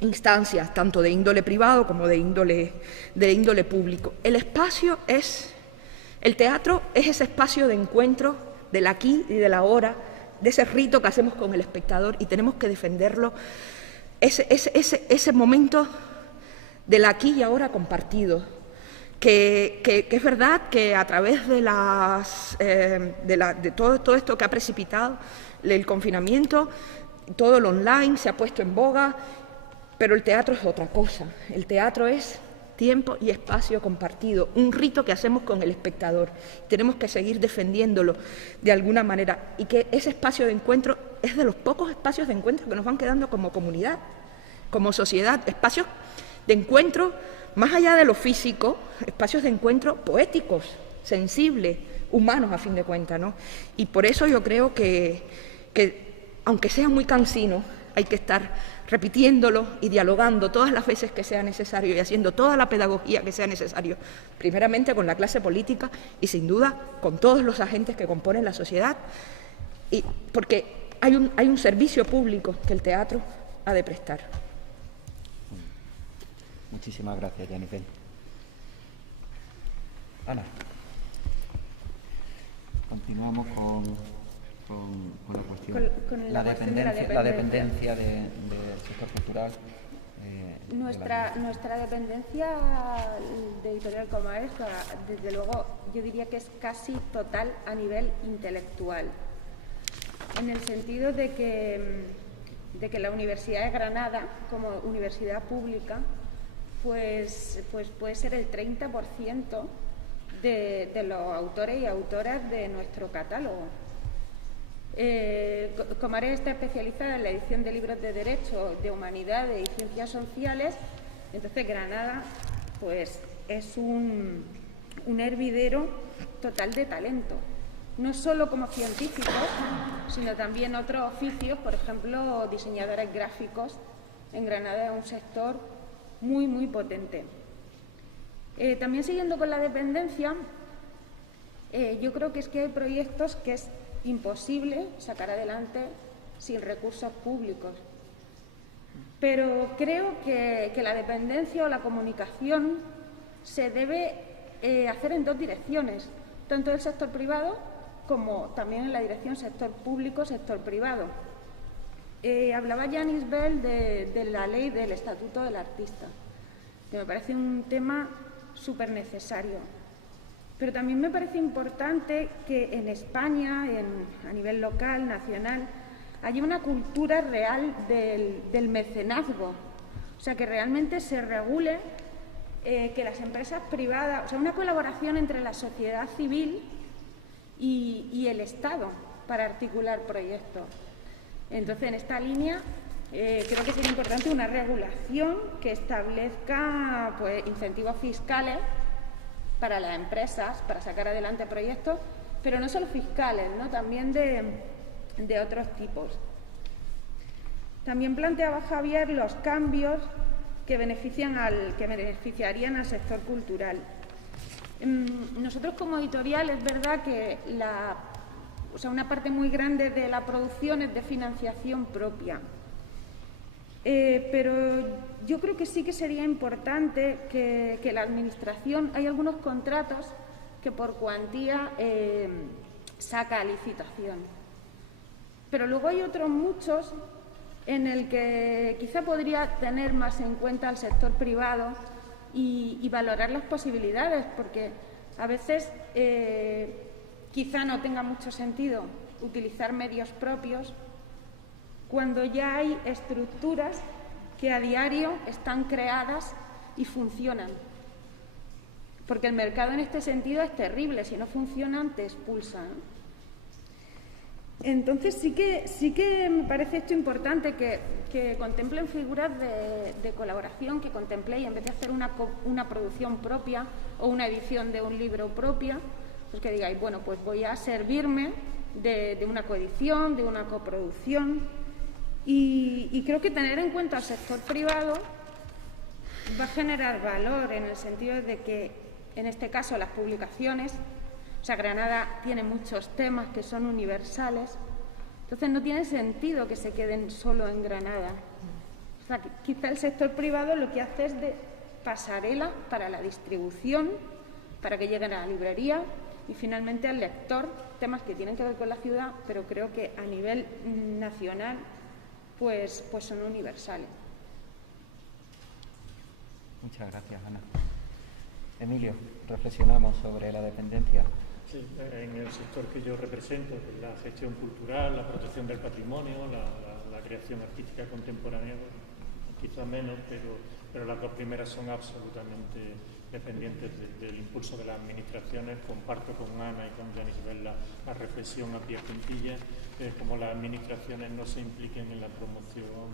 instancias, tanto de índole privado como de índole público. El teatro es ese espacio de encuentro del aquí y del ahora, de ese rito que hacemos con el espectador, y tenemos que defenderlo, ese momento del aquí y ahora compartido, que es verdad que a través de todo esto que ha precipitado el confinamiento, todo lo online se ha puesto en boga, pero el teatro es otra cosa. El teatro es tiempo y espacio compartido, un rito que hacemos con el espectador. Tenemos que seguir defendiéndolo de alguna manera, y que ese espacio de encuentro es de los pocos espacios de encuentro que nos van quedando como comunidad, como sociedad, espacios de encuentro más allá de lo físico, espacios de encuentro poéticos, sensibles, humanos a fin de cuentas, ¿no? Y por eso yo creo que aunque sea muy cansino, hay que estar repitiéndolo y dialogando todas las veces que sea necesario y haciendo toda la pedagogía que sea necesario, primeramente con la clase política y sin duda con todos los agentes que componen la sociedad, y porque hay un servicio público que el teatro ha de prestar. Muchísimas gracias, Jennifer. Ana. Continuamos con la cuestión. Con la dependencia del sector cultural. Nuestra dependencia de Editorial Comaresca, desde luego, yo diría que es casi total a nivel intelectual, en el sentido de que la Universidad de Granada, como universidad pública, pues puede ser el 30% de los autores y autoras de nuestro catálogo. Comares está especializada en la edición de libros de Derecho, de Humanidades y Ciencias Sociales, entonces Granada pues es un hervidero total de talento, no solo como científicos, sino también otros oficios, por ejemplo, diseñadores gráficos. En Granada es un sector muy, muy potente. También siguiendo con la dependencia, yo creo que hay proyectos que es imposible sacar adelante sin recursos públicos. Pero creo que la dependencia o la comunicación se debe hacer en dos direcciones, tanto del sector privado como también en la dirección sector público, sector privado. Hablaba Janis Bell de la ley del Estatuto del Artista, que me parece un tema súper necesario. Pero también me parece importante que en España, a nivel local, nacional, haya una cultura real del mecenazgo. O sea, que realmente se regule que las empresas privadas, o sea, una colaboración entre la sociedad civil y el Estado para articular proyectos. Entonces, en esta línea, creo que sería importante una regulación que establezca pues, incentivos fiscales para las empresas, para sacar adelante proyectos, pero no solo fiscales, ¿no? También de otros tipos. También planteaba Javier los cambios que beneficiarían al sector cultural. Nosotros como editorial es verdad que una parte muy grande de la producción es de financiación propia. Pero yo creo que sí que sería importante que la Administración, hay algunos contratos que por cuantía saca a licitación, pero luego hay otros muchos en el que quizá podría tener más en cuenta el sector privado y valorar las posibilidades, porque a veces quizá no tenga mucho sentido utilizar medios propios cuando ya hay estructuras que a diario están creadas y funcionan. Porque el mercado en este sentido es terrible, si no funcionan te expulsan. Entonces sí que me parece esto importante, que contemplen figuras de colaboración, que contempléis, en vez de hacer una producción propia o una edición de un libro propia, pues que digáis, bueno, pues voy a servirme de una coedición, de una coproducción. Y creo que tener en cuenta al sector privado va a generar valor en el sentido de que, en este caso, las publicaciones, o sea, Granada tiene muchos temas que son universales, entonces no tiene sentido que se queden solo en Granada. O sea, quizá el sector privado lo que hace es de pasarela para la distribución, para que lleguen a la librería y finalmente al lector, temas que tienen que ver con la ciudad, pero creo que a nivel nacional pues son universales. Muchas gracias, Ana. Emilio, reflexionamos sobre la dependencia. Sí, en el sector que yo represento, que es la gestión cultural, la protección del patrimonio, la creación artística contemporánea, quizás menos, pero las dos primeras son absolutamente dependientes del impulso de las administraciones. Comparto con Ana y con Janis Bell la reflexión a pie juntillas, como las administraciones no se impliquen en la promoción,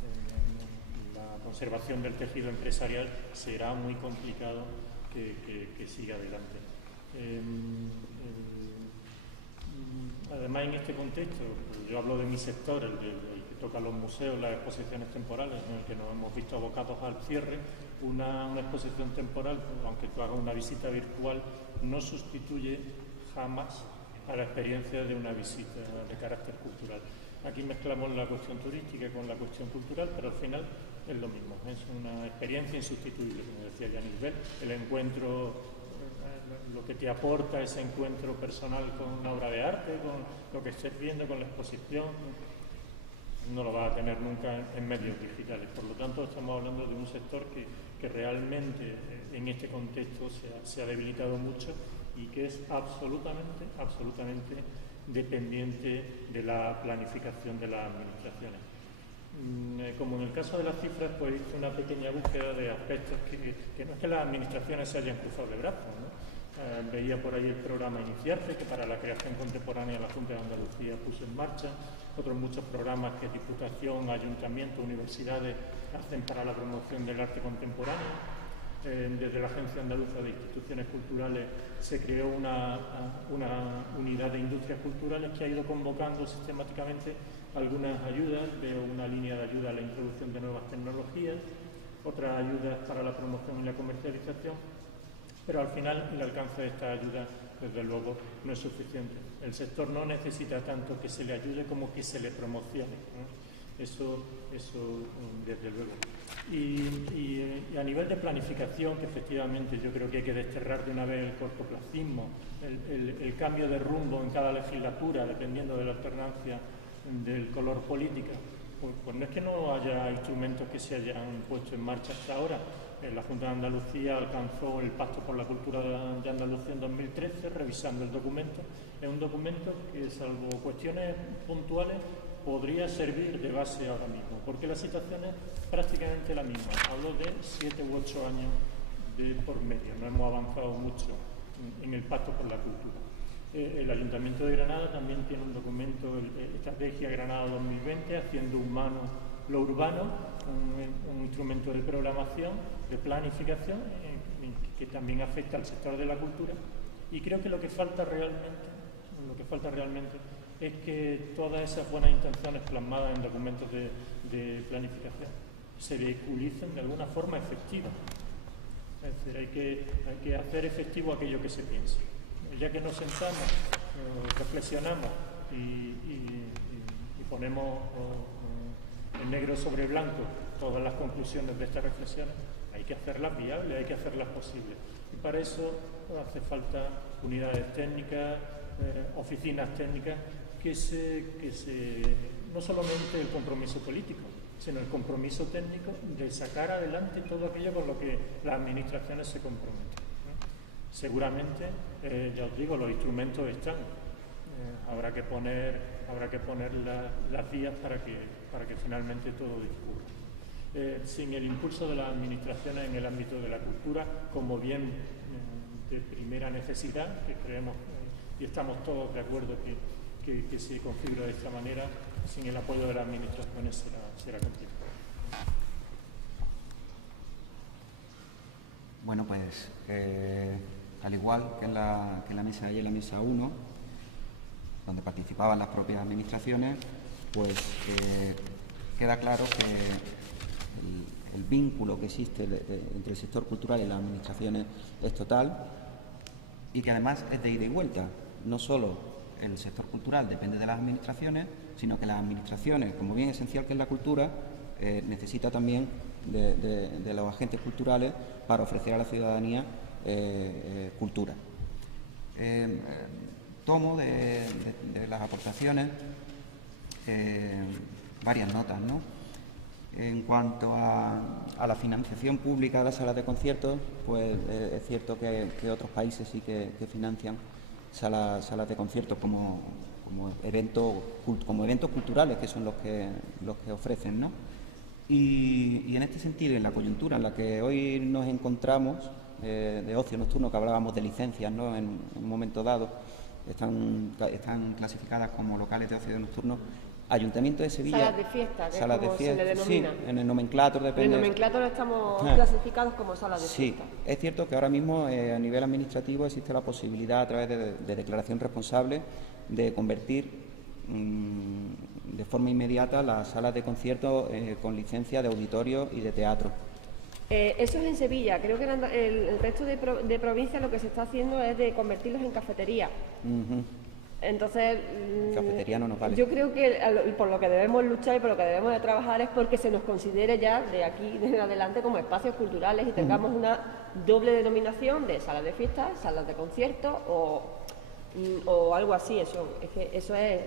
en la conservación del tejido empresarial, será muy complicado que siga adelante. Además, en este contexto, yo hablo de mi sector, el que toca los museos, las exposiciones temporales, en el que nos hemos visto abocados al cierre. Una exposición temporal, aunque tú hagas una visita virtual, no sustituye jamás a la experiencia de una visita de carácter cultural. Aquí mezclamos la cuestión turística con la cuestión cultural, pero al final es lo mismo, es una experiencia insustituible, como decía Yanis Bell, el encuentro, lo que te aporta ese encuentro personal con una obra de arte, con lo que estés viendo, con la exposición, no lo vas a tener nunca en medios digitales. Por lo tanto, estamos hablando de un sector que realmente en este contexto se ha debilitado mucho y que es absolutamente dependiente de la planificación de las administraciones. Como en el caso de las cifras, pues hice una pequeña búsqueda de aspectos que no es que las administraciones se hayan cruzado de brazos, ¿no? Veía por ahí el programa Iniciarte, que para la creación contemporánea la Junta de Andalucía puso en marcha, otros muchos programas que Diputación, Ayuntamiento, universidades hacen para la promoción del arte contemporáneo. Desde la Agencia Andaluza de Instituciones Culturales se creó una unidad de industrias culturales que ha ido convocando sistemáticamente algunas ayudas, de una línea de ayuda a la introducción de nuevas tecnologías, otras ayudas para la promoción y la comercialización, pero al final el alcance de esta ayuda, desde luego, no es suficiente. El sector no necesita tanto que se le ayude como que se le promocione, ¿no? Eso desde luego. Y a nivel de planificación, que efectivamente yo creo que hay que desterrar de una vez el cortoplacismo, el cambio de rumbo en cada legislatura, dependiendo de la alternancia del color política, pues no es que no haya instrumentos que se hayan puesto en marcha hasta ahora. La Junta de Andalucía alcanzó el Pacto por la Cultura de Andalucía en 2013, revisando el documento. Es un documento que, salvo cuestiones puntuales, podría servir de base ahora mismo, porque la situación es prácticamente la misma. Hablo de 7 u 8 años de por medio, no hemos avanzado mucho en el Pacto por la Cultura. El Ayuntamiento de Granada también tiene un documento, Estrategia Granada 2020, haciendo humano lo urbano, un instrumento de programación, de planificación, que también afecta al sector de la cultura. Y creo que lo que falta realmente es que todas esas buenas intenciones plasmadas en documentos de planificación se vehiculicen de alguna forma efectiva. Es decir, hay que hacer efectivo aquello que se piensa. Ya que nos sentamos, reflexionamos y ponemos en negro sobre blanco todas las conclusiones de estas reflexiones, hay que hacerlas viables, hay que hacerlas posibles. Y para eso hace falta unidades técnicas, oficinas técnicas, no solamente el compromiso político, sino el compromiso técnico de sacar adelante todo aquello con lo que las administraciones se comprometen. Seguramente, ya os digo, los instrumentos están. Habrá que poner las vías para que finalmente todo discurra. Sin el impulso de las administraciones en el ámbito de la cultura, como bien de primera necesidad, que creemos y estamos todos de acuerdo que se configura de esta manera, sin el apoyo de las administraciones será complicado. Bueno, pues al igual que en la mesa y en la mesa 1, donde participaban las propias administraciones, pues queda claro que el vínculo que existe entre el sector cultural y las administraciones es total y que además es de ida y vuelta. No solo el sector cultural depende de las administraciones, sino que las administraciones, como bien esencial que es la cultura, necesita también de los agentes culturales para ofrecer a la ciudadanía cultura. Tomo de las aportaciones varias notas, ¿no? En cuanto a la financiación pública de las salas de conciertos, pues es cierto que otros países sí que financian salas de conciertos como eventos culturales, que son los que ofrecen, ¿no? Y en este sentido, en la coyuntura en la que hoy nos encontramos, de ocio nocturno, que hablábamos de licencias, ¿no? En un momento dado están clasificadas como locales de ocio nocturno. Ayuntamiento de Sevilla. Salas de fiesta, que salas es como de fiesta, se le denomina. Sí, en el nomenclator depende. En el nomenclator estamos clasificados como salas de fiesta. Sí, es cierto que ahora mismo a nivel administrativo existe la posibilidad a través de declaración responsable de convertir de forma inmediata las salas de conciertos con licencia de auditorio y de teatro. Eso es en Sevilla. Creo que el resto de provincias lo que se está haciendo es de convertirlos en cafetería. Entonces, cafetería no nos vale. Yo creo que por lo que debemos luchar y por lo que debemos de trabajar es porque se nos considere ya de aquí en adelante como espacios culturales y tengamos una doble denominación de salas de fiestas, salas de conciertos o algo así. Eso es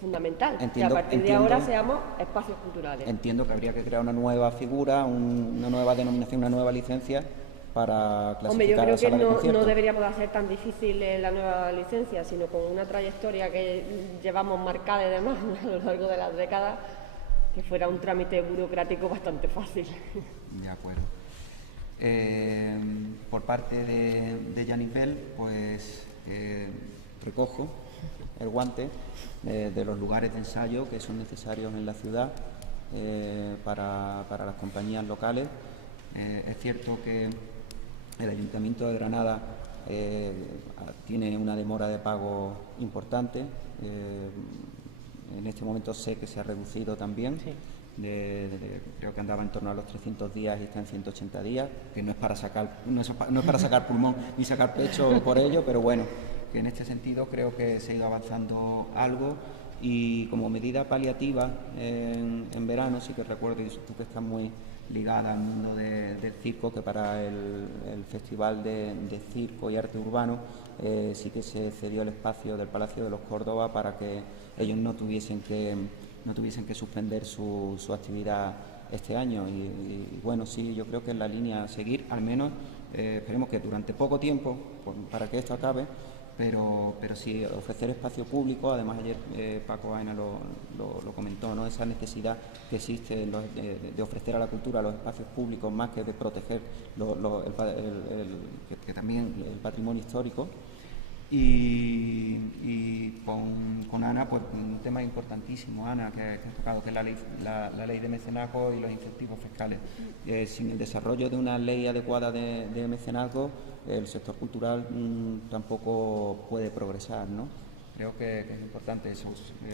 fundamental. Que a partir de ahora seamos espacios culturales. Entiendo que habría que crear una nueva figura, una nueva denominación, una nueva licencia para clasificar. Hombre, yo creo que no deberíamos hacer tan difícil la nueva licencia, sino con una trayectoria que llevamos marcada y demás a lo largo de las décadas, que fuera un trámite burocrático bastante fácil. De acuerdo. Por parte de Janis Bell, pues recojo el guante de los lugares de ensayo que son necesarios en la ciudad para las compañías locales. Es cierto que el Ayuntamiento de Granada tiene una demora de pago importante. En este momento sé que se ha reducido también. Sí. Creo que andaba en torno a los 300 días y está en 180 días, que no es para sacar pulmón ni sacar pecho por ello, pero bueno, que en este sentido creo que se ha ido avanzando algo. Y como medida paliativa en verano, sí que recuerdo, y tú que estás muy ligada al mundo del circo, que para el Festival de Circo y Arte Urbano sí que se cedió el espacio del Palacio de los Córdoba para que ellos no tuviesen que suspender su actividad este año. Y bueno, sí, yo creo que es la línea a seguir, al menos esperemos que durante poco tiempo, para que esto acabe, pero sí ofrecer espacio público. Además ayer Paco Baena lo comentó, ¿no? Esa necesidad que existe de ofrecer a la cultura los espacios públicos más que de proteger que también el patrimonio histórico. Y con Ana, pues un tema importantísimo, Ana, que has tocado, que es la ley de mecenazgo y los incentivos fiscales. Sin el desarrollo de una ley adecuada de mecenazgo, el sector cultural tampoco puede progresar, ¿no? Creo que es importante eso.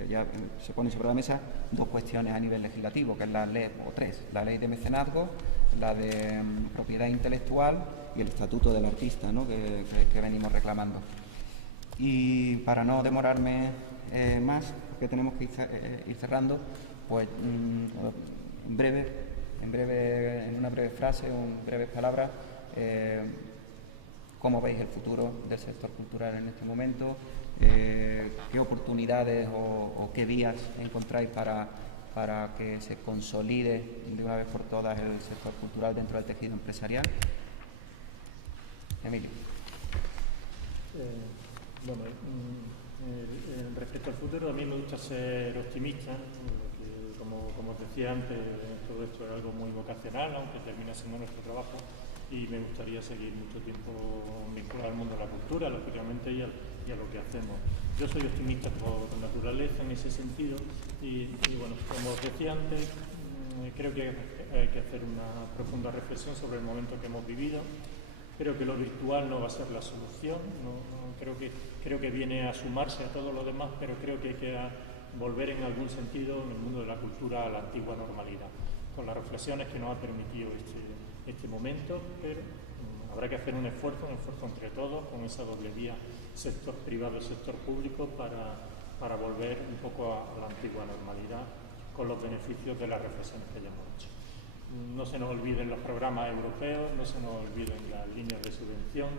Ya se ponen sobre la mesa dos cuestiones a nivel legislativo, que es la ley, o tres: la ley de mecenazgo, la de propiedad intelectual y el estatuto del artista, ¿no? que venimos reclamando. Y para no demorarme más, porque tenemos que ir cerrando, pues en una breve frase, en breves palabras, ¿cómo veis el futuro del sector cultural en este momento? ¿Qué oportunidades o qué vías encontráis para que se consolide de una vez por todas el sector cultural dentro del tejido empresarial? Emilio. Bueno, respecto al futuro, a mí me gusta ser optimista, porque como os decía antes, todo esto es algo muy vocacional, aunque termina siendo nuestro trabajo, y me gustaría seguir mucho tiempo vinculado al mundo de la cultura, lógicamente, y a lo que hacemos. Yo soy optimista por naturaleza en ese sentido, y bueno, como os decía antes, creo que hay que hacer una profunda reflexión sobre el momento que hemos vivido. Creo que lo virtual no va a ser la solución, creo que viene a sumarse a todo lo demás, pero creo que hay que volver en algún sentido en el mundo de la cultura a la antigua normalidad, con las reflexiones que nos ha permitido este momento, pero habrá que hacer un esfuerzo entre todos, con esa doble vía, sector privado y sector público, para volver un poco a la antigua normalidad, con los beneficios de las reflexiones que hayamos hecho. No se nos olviden los programas europeos, no se nos olviden las líneas de subvención.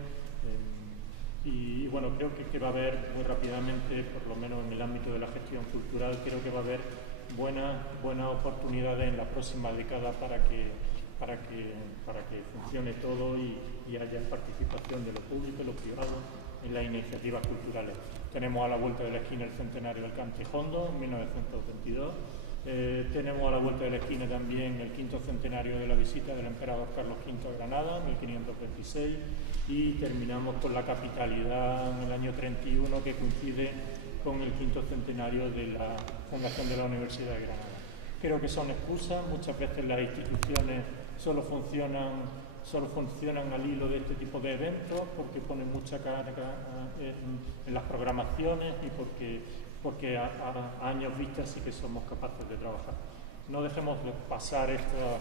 Y bueno, creo que va a haber muy rápidamente, por lo menos en el ámbito de la gestión cultural, creo que va a haber buenas oportunidades en la próxima década para que funcione todo y haya participación de lo público y lo privado en las iniciativas culturales. Tenemos a la vuelta de la esquina el centenario del Cantejondo, en 1922. Tenemos a la vuelta de la esquina también el 5º centenario de la visita del emperador Carlos V a Granada, 1526, y terminamos con la capitalidad en el año 31, que coincide con el 5º centenario de la fundación de la Universidad de Granada. Creo que son excusas, muchas veces las instituciones solo funcionan al hilo de este tipo de eventos porque ponen mucha carga en las programaciones y porque porque a años vista sí que somos capaces de trabajar. No dejemos de pasar esta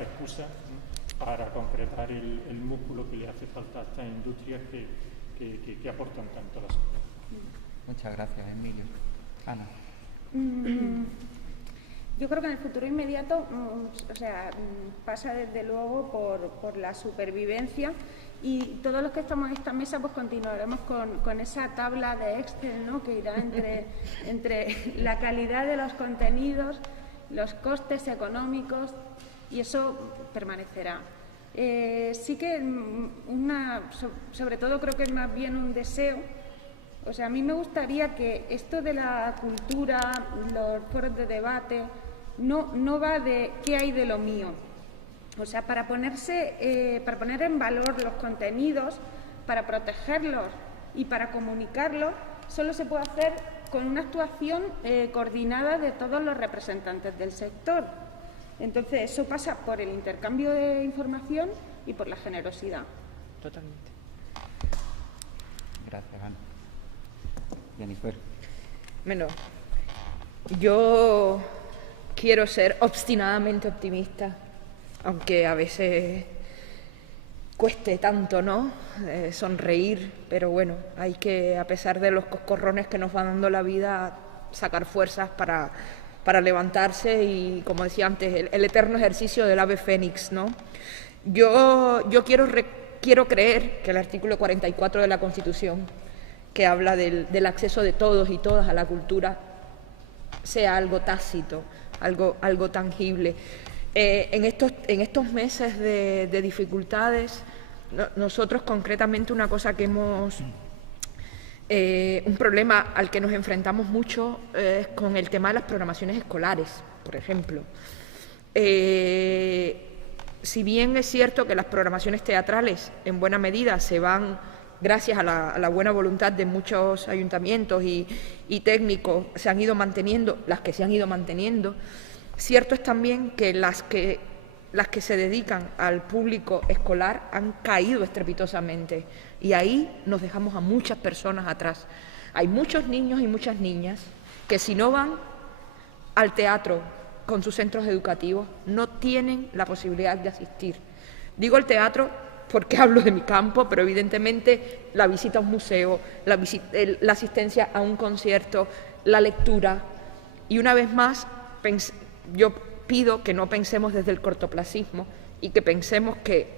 excusa para concretar el músculo que le hace falta a estas industrias que aportan tanto a la sociedad. Muchas gracias, Emilio. Ana. Yo creo que en el futuro inmediato, pasa desde luego por la supervivencia, y todos los que estamos en esta mesa pues continuaremos con esa tabla de Excel, ¿no?, que irá entre la calidad de los contenidos, los costes económicos, y eso permanecerá. Sí que sobre todo creo que es más bien un deseo. O sea, a mí me gustaría que esto de la cultura, los foros de debate, no va de qué hay de lo mío. O sea, para poner en valor los contenidos, para protegerlos y para comunicarlos, solo se puede hacer con una actuación coordinada de todos los representantes del sector. Entonces, eso pasa por el intercambio de información y por la generosidad. Totalmente. Gracias, Ana. Jennifer. Bueno, yo quiero ser obstinadamente optimista, aunque a veces cueste tanto, ¿no?, sonreír, pero bueno, hay que, a pesar de los coscorrones que nos va dando la vida, sacar fuerzas para levantarse y, como decía antes, el eterno ejercicio del ave fénix, ¿no? Yo quiero creer que el artículo 44 de la Constitución, que habla del acceso de todos y todas a la cultura, sea algo tácito, algo tangible. En estos meses de dificultades, nosotros concretamente una cosa que un problema al que nos enfrentamos mucho es con el tema de las programaciones escolares, por ejemplo. Si bien es cierto que las programaciones teatrales en buena medida se van, gracias a la buena voluntad de muchos ayuntamientos y técnicos, se han ido manteniendo, las que se han ido manteniendo, cierto es también que las que se dedican al público escolar han caído estrepitosamente, y ahí nos dejamos a muchas personas atrás. Hay muchos niños y muchas niñas que, si no van al teatro con sus centros educativos, no tienen la posibilidad de asistir. Digo el teatro porque hablo de mi campo, pero evidentemente la visita a un museo, la asistencia a un concierto, la lectura. Y una vez más, yo pido que no pensemos desde el cortoplacismo y que pensemos que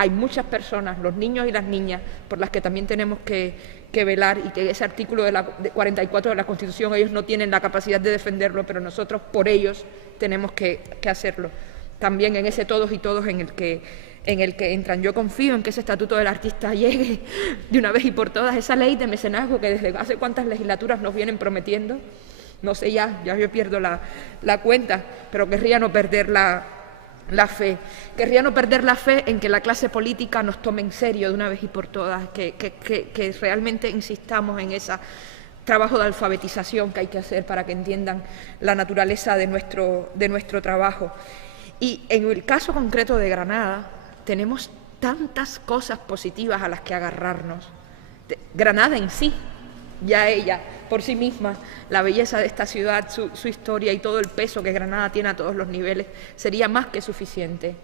hay muchas personas, los niños y las niñas, por las que también tenemos que velar, y que ese artículo de 44 de la Constitución, ellos no tienen la capacidad de defenderlo, pero nosotros por ellos tenemos que hacerlo. También en ese todos y todos en el que entran. Yo confío en que ese estatuto del artista llegue de una vez y por todas, esa ley de mecenazgo que desde hace cuántas legislaturas nos vienen prometiendo. No sé, ya yo pierdo la cuenta, pero querría no perder la fe. Querría no perder la fe en que la clase política nos tome en serio de una vez y por todas, que realmente insistamos en ese trabajo de alfabetización que hay que hacer para que entiendan la naturaleza de nuestro trabajo. Y en el caso concreto de Granada, tenemos tantas cosas positivas a las que agarrarnos. Granada en sí, ya ella, por sí misma, la belleza de esta ciudad, su historia y todo el peso que Granada tiene a todos los niveles, sería más que suficiente.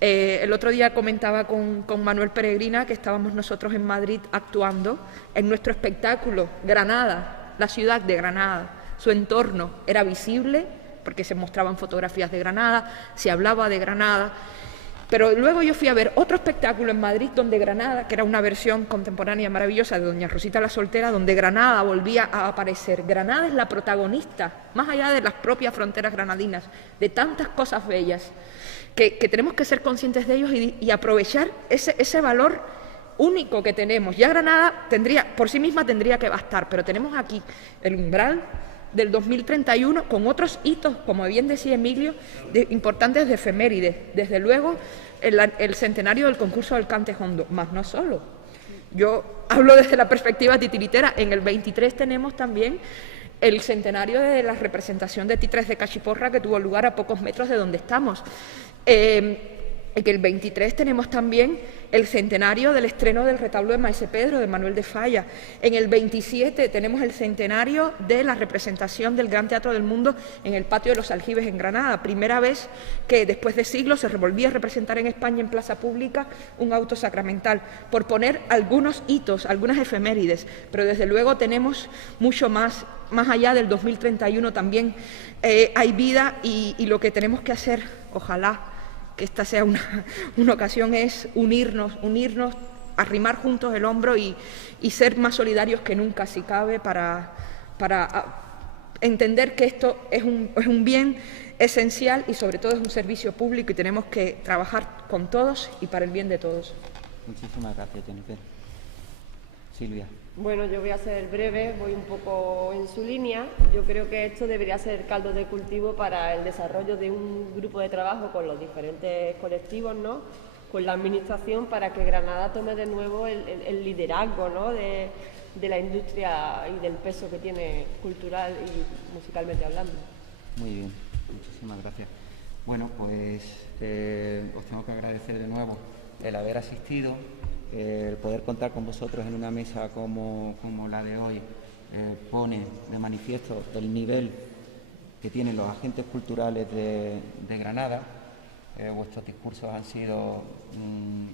El otro día comentaba con Manuel Peregrina que estábamos nosotros en Madrid actuando en nuestro espectáculo Granada, la ciudad de Granada. Su entorno era visible porque se mostraban fotografías de Granada, se hablaba de Granada. Pero luego yo fui a ver otro espectáculo en Madrid donde Granada, que era una versión contemporánea maravillosa de Doña Rosita la Soltera, donde Granada volvía a aparecer. Granada es la protagonista, más allá de las propias fronteras granadinas, de tantas cosas bellas, que tenemos que ser conscientes de ellos y aprovechar ese valor único que tenemos. Ya Granada por sí misma tendría que bastar, pero tenemos aquí el umbral del 2031, con otros hitos, como bien decía Emilio, importantes de efemérides. Desde luego, el centenario del concurso del Cante Hondo, más no solo. Yo hablo desde la perspectiva titiritera. En el 23 tenemos también el centenario de la representación de títeres de Cachiporra, que tuvo lugar a pocos metros de donde estamos. En el 23 tenemos también el centenario del estreno del retablo de Maese Pedro, de Manuel de Falla. En el 27 tenemos el centenario de la representación del Gran Teatro del Mundo en el Patio de los Aljibes en Granada. Primera vez que después de siglos se volvía a representar en España en plaza pública un auto sacramental, por poner algunos hitos, algunas efemérides, pero desde luego tenemos mucho más allá del 2031 también hay vida y lo que tenemos que hacer, ojalá que esta sea una ocasión, es unirnos, arrimar juntos el hombro y ser más solidarios que nunca, si cabe, para entender que esto es un bien esencial y sobre todo es un servicio público y tenemos que trabajar con todos y para el bien de todos. Muchísimas gracias, Jennifer. Silvia. Bueno, yo voy a ser breve, voy un poco en su línea. Yo creo que esto debería ser caldo de cultivo para el desarrollo de un grupo de trabajo con los diferentes colectivos, ¿no?, con la Administración, para que Granada tome de nuevo el liderazgo, ¿no?, de la industria y del peso que tiene cultural y musicalmente hablando. Muy bien, muchísimas gracias. Bueno, pues os tengo que agradecer de nuevo el haber asistido. El poder contar con vosotros en una mesa como la de hoy pone de manifiesto el nivel que tienen los agentes culturales de Granada. Vuestros discursos han sido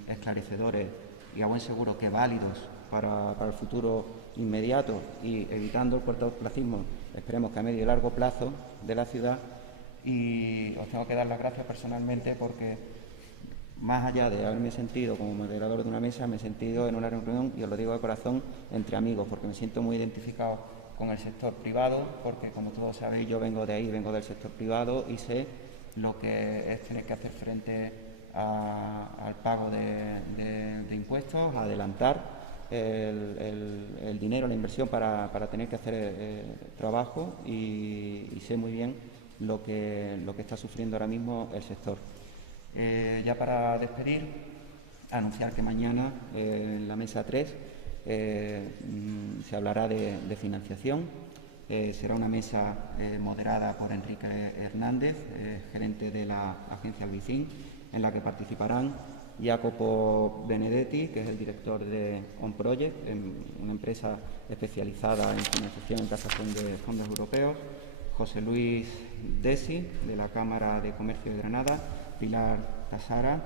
esclarecedores y a buen seguro que válidos para el futuro inmediato y evitando el cortoplacismo, esperemos que a medio y largo plazo de la ciudad. Y os tengo que dar las gracias personalmente porque, más allá de haberme sentido como moderador de una mesa, me he sentido en una reunión, y os lo digo de corazón, entre amigos, porque me siento muy identificado con el sector privado, porque como todos sabéis yo vengo de ahí, vengo del sector privado y sé lo que es tener que hacer frente al pago de impuestos, a adelantar el dinero, la inversión para tener que hacer trabajo y sé muy bien lo que está sufriendo ahora mismo el sector. Ya para despedir, anunciar que mañana en la mesa 3 se hablará de financiación. Será una mesa moderada por Enrique Hernández, gerente de la agencia Albicín, en la que participarán Jacopo Benedetti, que es el director de On Project, una empresa especializada en financiación en captación de fondos europeos, José Luis Desi, de la Cámara de Comercio de Granada, Pilar Tasara,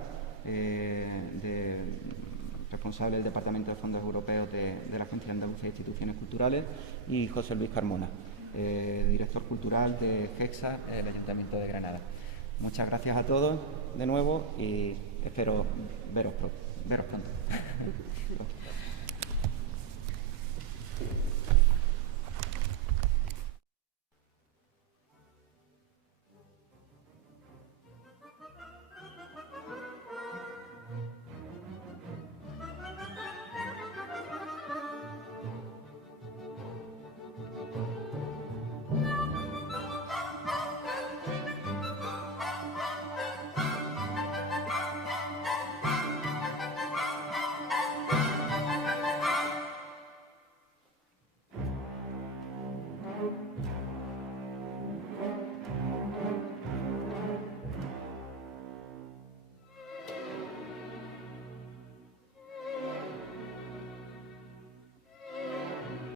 responsable del Departamento de Fondos Europeos de la Agencia Andaluza de Instituciones Culturales, y José Luis Carmona, director cultural de GEXA, el Ayuntamiento de Granada. Muchas gracias a todos de nuevo y espero veros pronto.